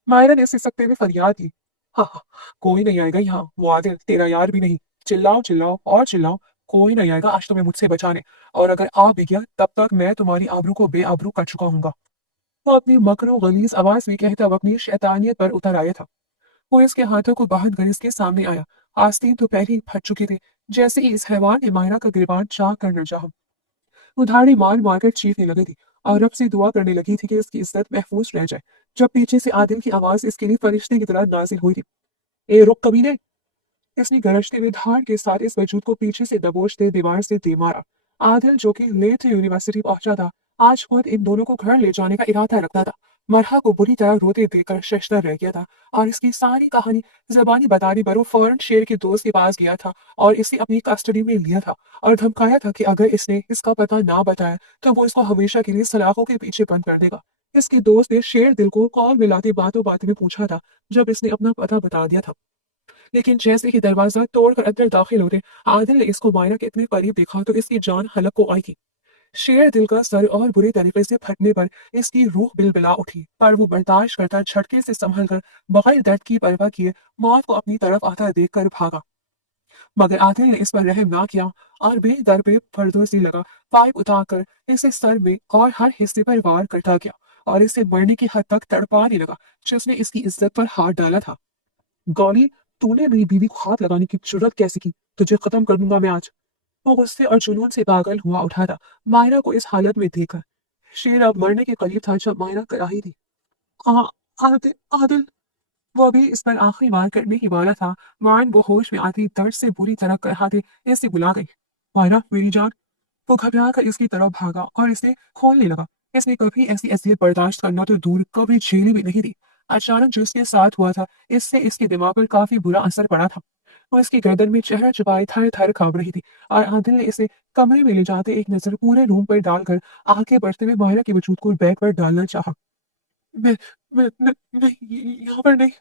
मायरा ने सिसकते हुए फरियाद की। हाँ हाँ, कोई नहीं आएगा यहाँ, वो आदिल तेरा यार भी नहीं। चिल्लाओ चिल्लाओ और चिल्लाओ, कोई नहीं आएगा आज तुम्हें मुझसे बचाने। और अगर आ भी गया तब तक मैं तुम्हारी आबरू को बेआबरू कर चुका हूंगा। वो अपनी मकरो गलीज आवाज में कहता हुआ अपनी शैतानियत पर उतर आया था। वो इसके हाथों को बांध कर इसके सामने आया। आस्तीन तो पहले ही फट चुके थे। जैसे ही इस हैवान ने मायरा का गिरबान चाक कर न चाहा, उधारी मार मारकर चीखने लगी थी और रब से दुआ करने लगी थी कि इसकी इज्जत महफूज रह जाए। जब पीछे से आदिल की आवाज इसके लिए फरिश्ते की तरह नाजिल हुई थी। ए रुक कमीने। इसने गरजते हुए धार के साथ इस वजूद को पीछे से दबोचते दीवार से दे मारा। आदिल जो कि लेट यूनिवर्सिटी पहुंचा था, आज खुद इन दोनों को घर ले जाने का इरादा रखता था, मरहा को बुरी तरह रोते देखकर शशदर रह गया था और इसकी सारी कहानी जबानी बताने पर वो फौरन शेर के दोस्त के पास गया था और इसे अपनी कस्टडी में लिया था और धमकाया था कि अगर इसने इसका पता ना बताया तो वो इसको हमेशा के लिए सलाखों के पीछे बंद कर देगा। इसके दोस्त ने शेर दिल को कॉल मिलाते बातों बातों में पूछा था जब इसने अपना पता बता दिया था। लेकिन जैसे ही दरवाजा तोड़कर अंदर दाखिल होते आदिल ने इसको मायरा के इतने करीब देखा तो इसकी जान हलक को आई थी। शेर दिल का सर और बुरे तरीके से फटने पर इसकी रूह बिलबिला उठी, पर वो बर्दाश्त करता झटके से संभल कर बगैर दर्द की परवाह किए मौत को अपनी तरफ आता देखकर भागा। मगर आदिल ने इस पर रहम ना किया और बेदर पे फर्दों से लगा पाइप उतारकर इसे सर में और हर हिस्से पर वार करता गया और इसे मरने की हद तक तड़पाने लगा जिसने इसकी इज्जत पर हाथ डाला था। गौरी, तूने मेरी बीवी को हाथ लगाने की जुर्रत कैसे की? तुझे खत्म कर दूंगा मैं आज। वो गुस्से और जुनून से पागल हुआ उठा था मायरा को इस हालत में देखकर। शेर अब मरने के करीब था जब मायरा कराही थी। आ, आदिल, आदिल। वो अभी इस पर आखिरी वार करने ही वाला था, मायन वो होश में आती दर्द से बुरी तरह कराहते इसे बुला गई। मायरा मेरी जान। वो घबरा कर इसकी तरफ भागा और इसे खोलने लगा। इसने कभी ऐसी अजियत बर्दाश्त करना तो दूर, कभी झेली भी नहीं थी। अचानक जो इसके साथ हुआ था, इससे इसके दिमाग पर काफी बुरा असर पड़ा था। वो इसकी गर्दन में चेहरा छुपाए थर थर कांप रही थी और आदिल ने इसे कमरे में ले जाते एक नजर पूरे रूम पर डालकर आगे बढ़ते हुए मायरा के वजूद को बैग पर डालना चाहा। मैं नहीं, यहाँ पर नहीं।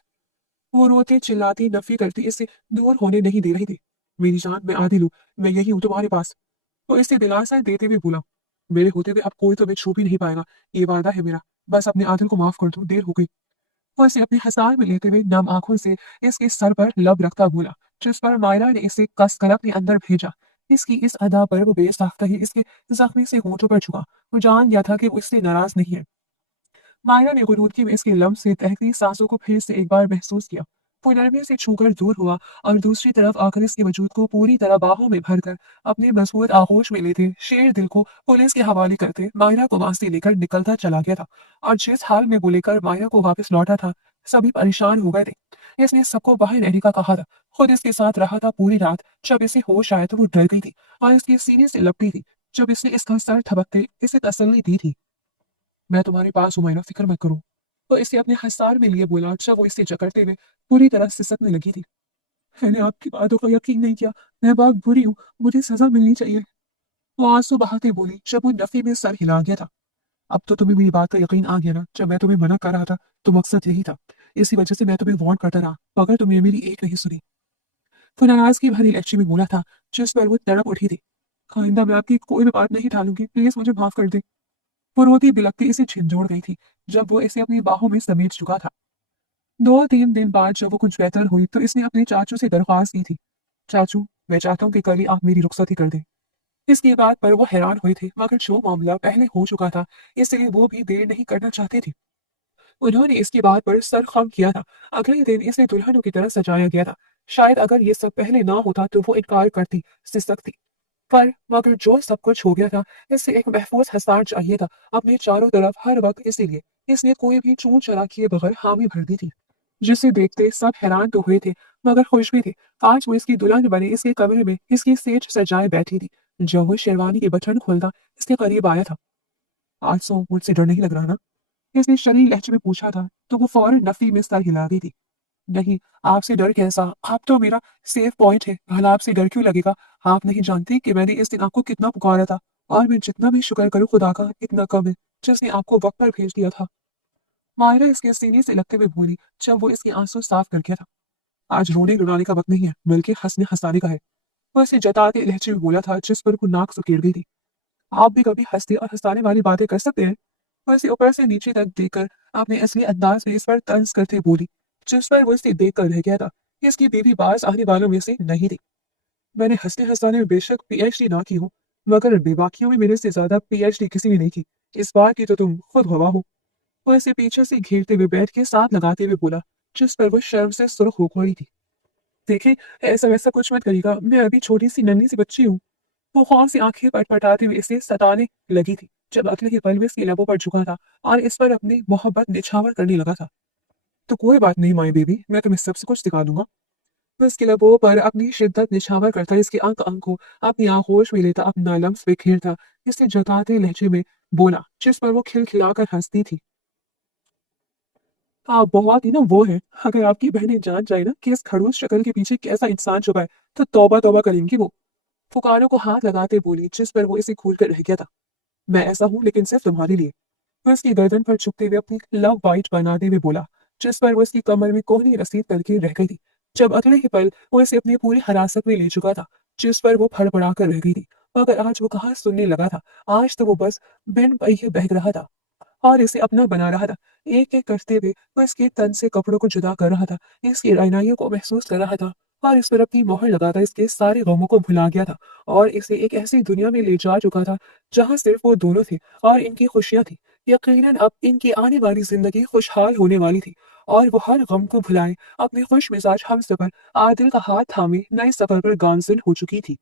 वो रोती चिल्लाती नफी करती इसे दूर होने नहीं दे रही थी। मेरी जान, मैं आदिल हूँ, मैं यही हूँ तुम्हारे पास। तो इसे दिलासा देते हुए बोला, मेरे होते हुए अब कोई तुम्हें छू भी नहीं पाएगा, ये वादा है मेरा। बस अपने आदिल को माफ कर दो, देर हो गई। वो इसे अपने हसार में लेते हुए नम आंखों से इसके सर पर लब रखता बोला, जिस पर मायरा ने इसे कस कर अपने अंदर भेजा। इसकी इस अदा पर वो बेसाख्ता ही इसके जख्मी से होठों पर झुका। वो जान गया था कि वो इससे नाराज नहीं है। मायरा ने गुरूरगी में इसके लम्ब से तहती सांसों को फिर से एक बार महसूस किया। वो नरमी से छूकर दूर हुआ और दूसरी तरफ आकर इसके वजूद को पूरी तरह बाहों में भरकर अपने मजबूत आगोश में लेते शेर दिल को पुलिस के हवाले करते मायरा को वहां से लेकर निकलता चला गया था। और जिस हाल में वो लेकर मायरा को वापस लौटा था, सभी परेशान हो गए थे। इसने सबको बाहर रहने का कहा था, खुद इसके साथ रहा था पूरी रात। जब इसे होश आया तो वो डर गई थी और इसके सीने से लपटी थी। जब इसने इसका सर थपकते इसे तसल्ली दी थी, मैं तुम्हारे पास हूं मायरा, फिक्र मत करो। तो इसे अपने हसार में लिए बोला जब वो इसे जकड़ते हुए पूरी तरह सिसकने लगी थी। मैंने आपकी बातों का यकीन नहीं किया, मैं बहुत बुरी हूँ, मुझे सजा मिलनी चाहिए। वो आंसू बहाते बोली जब वो नफी में सर हिला गया था। अब तो तुम्हें मेरी बात का यकीन आ गया ना? जब मैं तुम्हें मना कर रहा था तो मकसद यही था। इसी वजह से मैं तुम्हें वार्न करता रहा, मगर तुमने मेरी एक नहीं सुनी। तो नाराजगी भरी लहजे में बोला था, जिस पर वो तड़प उठी थी। आइंदा मैं आपकी कोई भी बात नहीं टालूंगी, प्लीज मुझे माफ कर दे। वो रोती बिलखती इसे झिंझोड़ गई थी जब वो इसे अपनी बाहों में समेट चुका था। 2-3 दिन बाद जब वो कुछ बेहतर हुई तो इसने अपने चाचू से दरख्वास्त की थी। चाचू, मैं चाहता हूँ कि कल ही आप मेरी रुखसती कर दें। इसकी बात पर वो हैरान हुए थे, मगर जो मामला पहले हो चुका था, इसलिए वो भी देर नहीं करना चाहते थे। उन्होंने इसकी बात पर सर खम किया था। अगले दिन इसे दुल्हनों की तरह सजाया गया था। शायद अगर ये सब पहले ना होता तो वो इनकार करती, सिसकती। पर मगर जो सब कुछ हो गया था, इससे एक महफूज हसार चाहिए था अपने चारों तरफ हर वक्त। इसीलिए इसने कोई भी चूं चला किए बगैर हामी भर दी थी, जिसे देखते सब हैरान तो हुए थे, मगर खुश भी थे। आज वो इसकी दुल्हन बने इसके कमरे में इसकी सेज सजाए बैठी थी। जब वो शेरवानी के बटन खोलता इसके करीब आया था। आज सो मुझसे डर नहीं लग रहा ना? इसने शरीर लहजे में पूछा था, तो वो फौरन नफी में सर हिला दी थी। नहीं, आपसे डर कैसा? आप तो मेरा सेफ पॉइंट है। भला आपसे डर क्यों लगेगा? आप नहीं जानती कि मैंने इस दिन आपको कितना पुकारा था, और मैं जितना भी शुक्र करूं खुदा का, इतना कम है, जिसने आपको वक्त पर भेज दिया था। मायरा इसके सीने से लगते हुए बोली, जब वो इसके आंसू साफ कर गया था। आज रोने रुलाने का वक्त नहीं है, बल्कि हंसने हंसाने का है। वो इसे जताते लहजे में बोला था, जिस पर वो नाक सुकेड़ गई थी। आप भी कभी हंसते और हंसाने वाली बातें कर सकते हैं? वो इसे ऊपर से नीचे तक देखकर अपने असली अंदाज में इस पर तंज करते बोली, जिस पर वो इसे देख कर रह गया था कि इसकी बीवी बाज आने वालों में से नहीं थी। मैंने हंसने हंसाने में बेशक पीएचडी ना की हो, मगर बेबाकियों में मेरे से ज्यादा पीएचडी किसी ने नहीं की। इस बात की तो तुम खुद गवाह हो। वो इसे पीछे से घेरते हुए बैठ के साथ लगाते हुए बोला, जिस पर वो शर्म से सुर्ख हो गई थी। देखिए, ऐसा वैसा कुछ मत करिएगा, मैं अभी छोटी सी नन्ही सी बच्ची हूँ। वो खौफ से आंखें पटपटाते हुए इसे सताने लगी थी, जब अगले ही पल में इसके लबों पर झुका था और इस पर अपनी मोहब्बत निछावर करने लगा था। तो कोई बात नहीं माई बेबी, मैं तुम्हें सबसे कुछ सिखा दूंगा। वो इसके लबों पर अपनी शिद्दत निछावर करता, इसके अंक अंक को अपनी आगोश में लेता, अपना लम्स बिखेरता, इसे जताते लहजे में बोला, जिस पर वो खिलखिलाकर हंसती थी। आप बहुत ही ना वो है। अगर आपकी बहनें जान जाए ना कि इस खड़ूस शक्ल के पीछे कैसा इंसान छुपा है, तो तौबा तौबा करेंगी वो। फुकारों को हाथ लगाते बोली, जिस पर वो इसे खोल कर रह गया था। मैं ऐसा हूं लेकिन सिर्फ तुम्हारे लिए। वो इसकी गर्दन पर झुकते हुए अपनी लव वाइट बनाते हुए बोला, जिस पर वो इसकी कमर में कोहनी रसीद करके रह गई थी। जब अगले ही पल वो इसे अपनी पूरी हिरासत में ले चुका था, जिस पर वो फड़फड़ा कर रह गई थी। मगर आज वो कहाँ सुनने लगा था। आज तो वो बस बिन पहिए बहक रहा था और इसे अपना बना रहा था। एक एक करते हुए वो इसके तन से कपड़ों को जुदा कर रहा था, इसकी रहनाइयों को महसूस कर रहा था, और इस पर अपनी मोहर लगाता इसके सारे गमों को भुला गया था, और इसे एक ऐसी दुनिया में ले जा चुका था जहां सिर्फ वो दोनों थे और इनकी खुशियां थी। यकीनन अब इनकी आने वाली जिंदगी खुशहाल होने वाली थी, और वो हर गम को भुलाए अपने खुश मिजाज हमसफर आदिल का हाथ थामे नए सफर पर गामजिन हो चुकी थी।